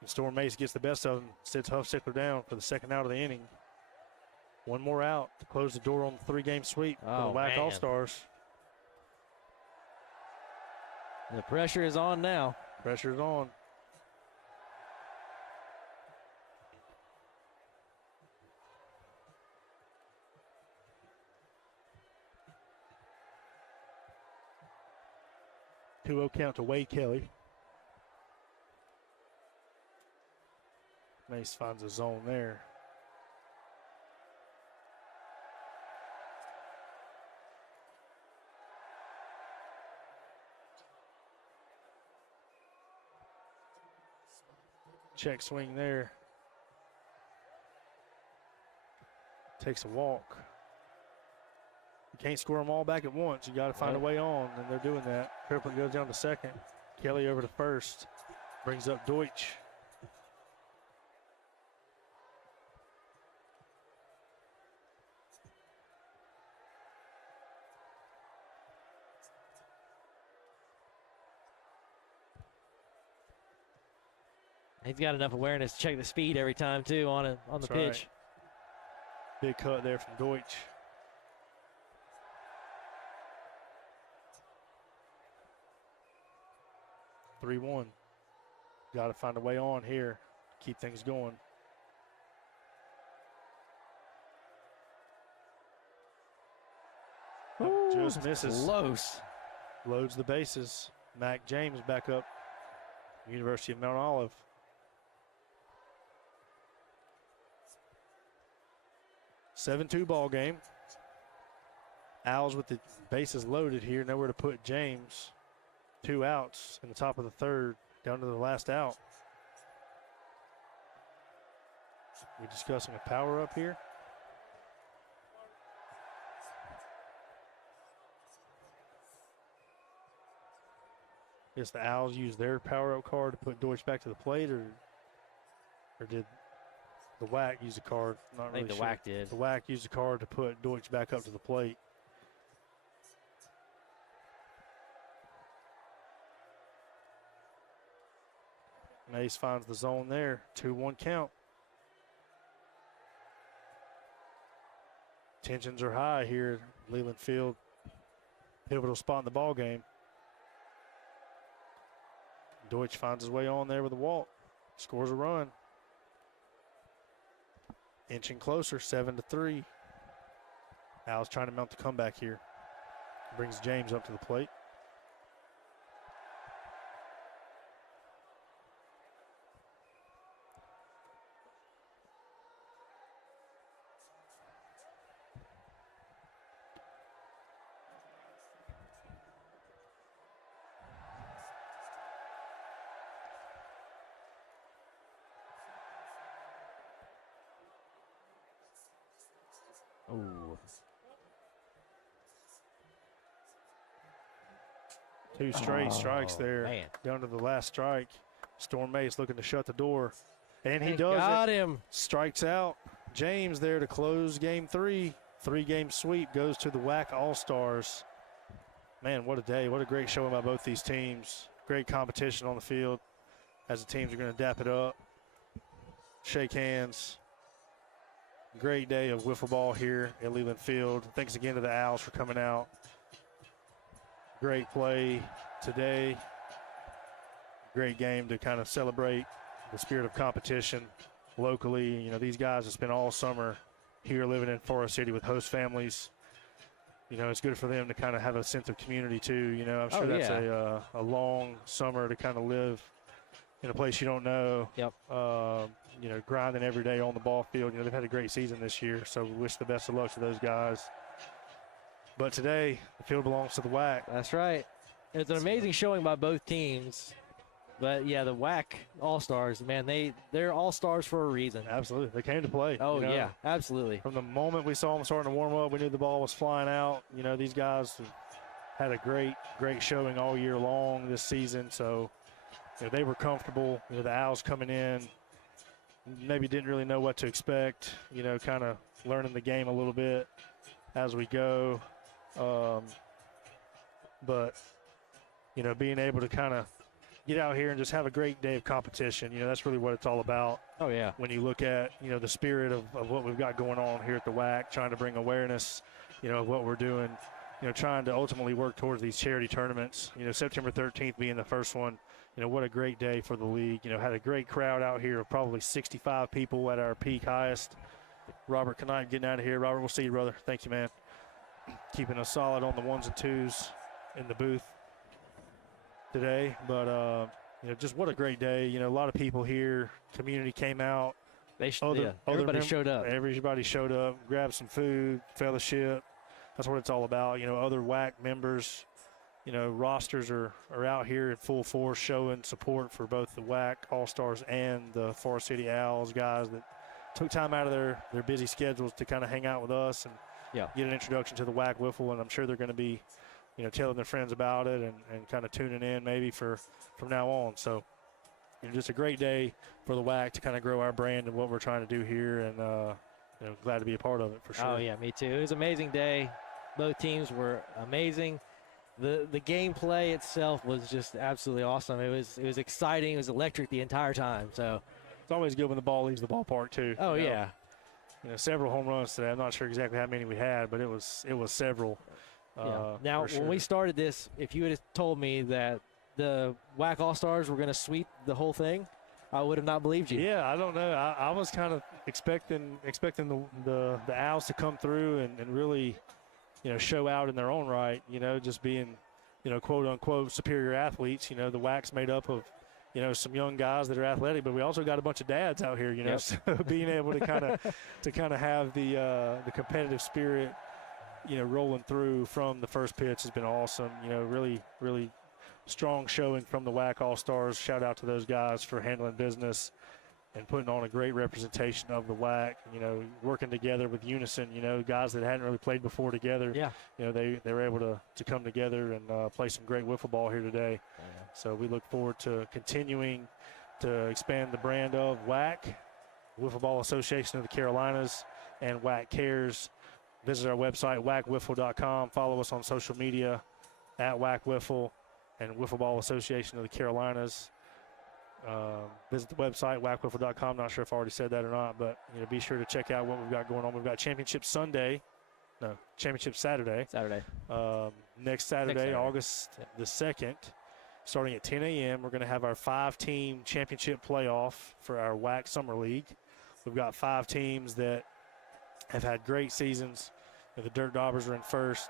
And Storm Mace gets the best of him, sits Hofstickler down for the second out of the inning. One more out to close the door on the 3-game sweep for the WAC man. All-Stars. The pressure is on now. Pressure's on. Two-0 count to Wade Kelly. Mace finds a zone there. Check swing there. Takes a walk. You can't score them all back at once. You got to find a way on, and they're doing that. Triplet goes down to second. Kelly over to first. Brings up Deutsch. He's got enough awareness to check the speed every time, too, on the That's pitch. right. Big cut there from Deutsch. (3-1). Got to find a way on here. Keep things going. Just misses. Close. Loads the bases. Mac James back up. University of Mount Olive. (7-2) ball game. Owls with the bases loaded here. Nowhere to put James. 2 outs in the top of the third, down to the last out. We're discussing a power up here. Guess the Owls used their power up card to put Deutsch back to the plate, or did the WAC use a card? Not I think really the sure. WAC did. The WAC used a card to put Deutsch back up to the plate. Mace finds the zone there. 2-1 count. Tensions are high here at Leland Field. Pivotal spot in the ball game. Deutsch finds his way on there with a walk. Scores a run. Inching closer, 7-3. Al's trying to mount the comeback here. Brings James up to the plate. Ooh. Two straight strikes there. Man. Down to the last strike. Storm Mace looking to shut the door. And he does Got it. him. Strikes out James there to close game 3. 3-game sweep goes to the WAC All-Stars. Man, what a day. What a great showing by both these teams. Great competition on the field as the teams are going to dap it up, shake hands. Great day of wiffle ball here at Leland Field. Thanks again to the Owls for coming out. Great play today. Great game to kind of celebrate the spirit of competition locally. You know, these guys have spent all summer here living in Forest City with host families. You know, it's good for them to kind of have a sense of community too. You know, I'm sure that's a long summer to kind of live in a place you don't know. Yep. You know, grinding every day on the ball field. You know, they've had a great season this year, so we wish the best of luck to those guys. But today, the field belongs to the WAC. That's right. It's an amazing showing by both teams. But, yeah, the WAC All-Stars, man, they're All-Stars for a reason. Absolutely. They came to play. Oh, you know? yeah, absolutely. From the moment we saw them starting to warm up, we knew the ball was flying out. You know, these guys have had a great showing all year long this season. So, you know, they were comfortable. You know, the Owls coming in maybe didn't really know what to expect, you know, kind of learning the game a little bit as we go. But, you know, being able to kind of get out here and just have a great day of competition, you know, that's really what it's all about. Oh, yeah. When you look at, you know, the spirit of what we've got going on here at the WAC, trying to bring awareness, you know, of what we're doing, you know, trying to ultimately work towards these charity tournaments. You know, September 13th being the first one. You know, what a great day for the league. You know, had a great crowd out here of probably 65 people at our peak highest. Robert Knight getting out of here. Robert, we'll see you, brother. Thank you, man. Keeping us solid on the ones and twos in the booth today. But, you know, just what a great day. You know, a lot of people here. Community came out. Everybody showed up. Everybody showed up, grabbed some food, fellowship. That's what it's all about. You know, other WAC members, you know, rosters are out here in full force showing support for both the WAC All-Stars and the Forest City Owls, guys that took time out of their busy schedules to kind of hang out with us and get an introduction to the WAC Wiffle. And I'm sure they're going to be, you know, telling their friends about it and kind of tuning in maybe from now on. So, you know, just a great day for the WAC to kind of grow our brand and what we're trying to do here, and, you know, glad to be a part of it for sure. Oh, yeah, me too. It was an amazing day. Both teams were amazing. The gameplay itself was just absolutely awesome. It was exciting. It was electric the entire time. So it's always good when the ball leaves the ballpark too. Oh, you know? yeah. You know, several home runs today. I'm not sure exactly how many we had, but it was several. Now, when we started this, if you had told me that the WAC All-Stars were going to sweep the whole thing, I would have not believed you. Yeah, I don't know. I was kind of expecting the Owls to come through and really, you know, show out in their own right, you know, just being, you know, quote unquote superior athletes. You know, the WAC's made up of, you know, some young guys that are athletic, but we also got a bunch of dads out here, you know, so being able to kind of have the competitive spirit, you know, rolling through from the first pitch has been awesome. You know, really, really strong showing from the WAC All-Stars. Shout out to those guys for handling business and putting on a great representation of the WAC, you know, working together with unison, you know, guys that hadn't really played before together. Yeah. You know, they were able to come together and play some great wiffle ball here today. So we look forward to continuing to expand the brand of WAC, Wiffle Ball Association of the Carolinas, and WAC Cares. Visit our website, wacwiffle.com. Follow us on social media at WAC Wiffle and Wiffle Ball Association of the Carolinas. Visit the website, wacwiffle.com. Not sure if I already said that or not, but, you know, be sure to check out what we've got going on. We've got Championship Saturday. Next Saturday, August the 2nd, starting at 10 a.m. We're going to have our 5-team championship playoff for our WAC Summer League. We've got 5 teams that have had great seasons. You know, the Dirt Daubers are in first,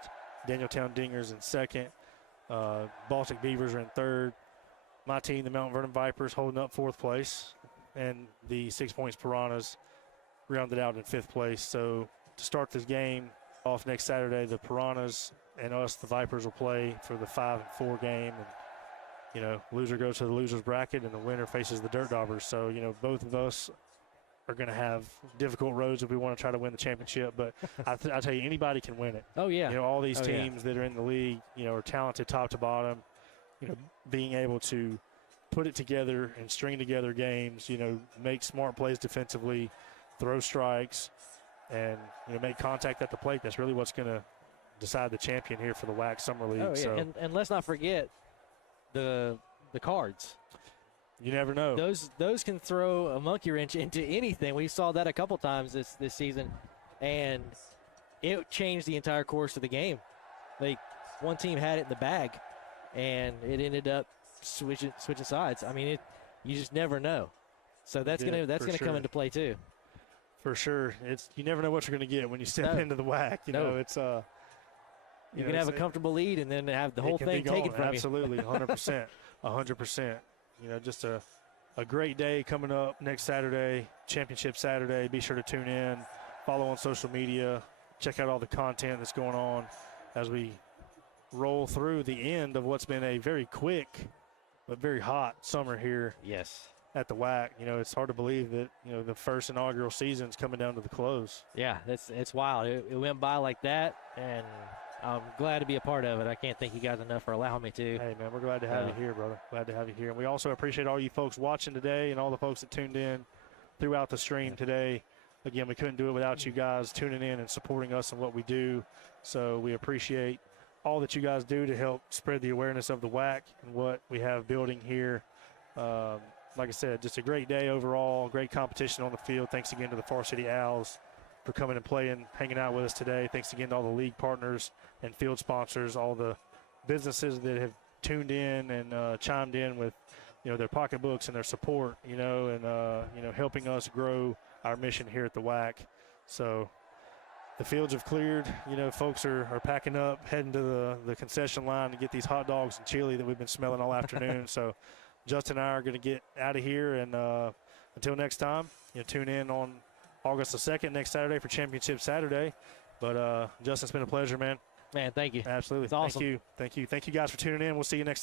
Danieltown Dingers in second, Baltic Beavers are in third. My team, the Mount Vernon Vipers, holding up 4th place, and the 6 Points Piranhas rounded out in 5th place. So to start this game off next Saturday, the Piranhas and us, the Vipers, will play for the 5-4 game. And, you know, loser goes to the loser's bracket, and the winner faces the Dirt Daubers. So, you know, both of us are going to have difficult roads if we want to try to win the championship. But I tell you, anybody can win it. Oh, yeah. You know, all these Oh, yeah. teams that are in the league, you know, are talented top to bottom. You know, being able to put it together and string together games, you know, make smart plays defensively, throw strikes, and, you know, make contact at the plate. That's really what's going to decide the champion here for the WAC Summer League. Oh, yeah. So And let's not forget the cards. you never know. Those can throw a monkey wrench into anything. We saw that a couple times this season, and it changed the entire course of the game. Like, one team had it in the bag, and it ended up switching sides. I mean, you just never know. So that's Yeah, gonna for come sure. into play too. For sure. You never know what you're going to get when you step No. into the WAC. You No. know, it's You can have a comfortable lead and then have the whole thing taken from you. Absolutely, 100%. 100%. You know, just a great day coming up next Saturday, Championship Saturday. Be sure to tune in, follow on social media, check out all the content that's going on as we roll through the end of what's been a very quick but very hot summer here Yes. at the WAC. You know, it's hard to believe that, you know, the first inaugural season's coming down to the close. Yeah, it's wild. It went by like that, and I'm glad to be a part of it. I can't thank you guys enough for allowing me to. Hey, man, we're glad to have you here, brother. Glad to have you here. And we also appreciate all you folks watching today and all the folks that tuned in throughout the stream today. Again, we couldn't do it without you guys tuning in and supporting us in what we do. So we appreciate all that you guys do to help spread the awareness of the WAC and what we have building here. Like I said, just a great day overall, great competition on the field. Thanks again to the Far City Owls for coming and playing, hanging out with us today. Thanks again to all the league partners and field sponsors, all the businesses that have tuned in and chimed in with, you know, their pocketbooks and their support, you know, and, you know, helping us grow our mission here at the WAC. So the fields have cleared. You know, folks are packing up, heading to the concession line to get these hot dogs and chili that we've been smelling all afternoon. So Justin and I are going to get out of here. And until next time, you know, tune in on August the 2nd, next Saturday, for Championship Saturday. But, Justin, it's been a pleasure, man. Man, thank you. Absolutely. It's awesome. Thank you. Thank you. Thank you guys for tuning in. We'll see you next time.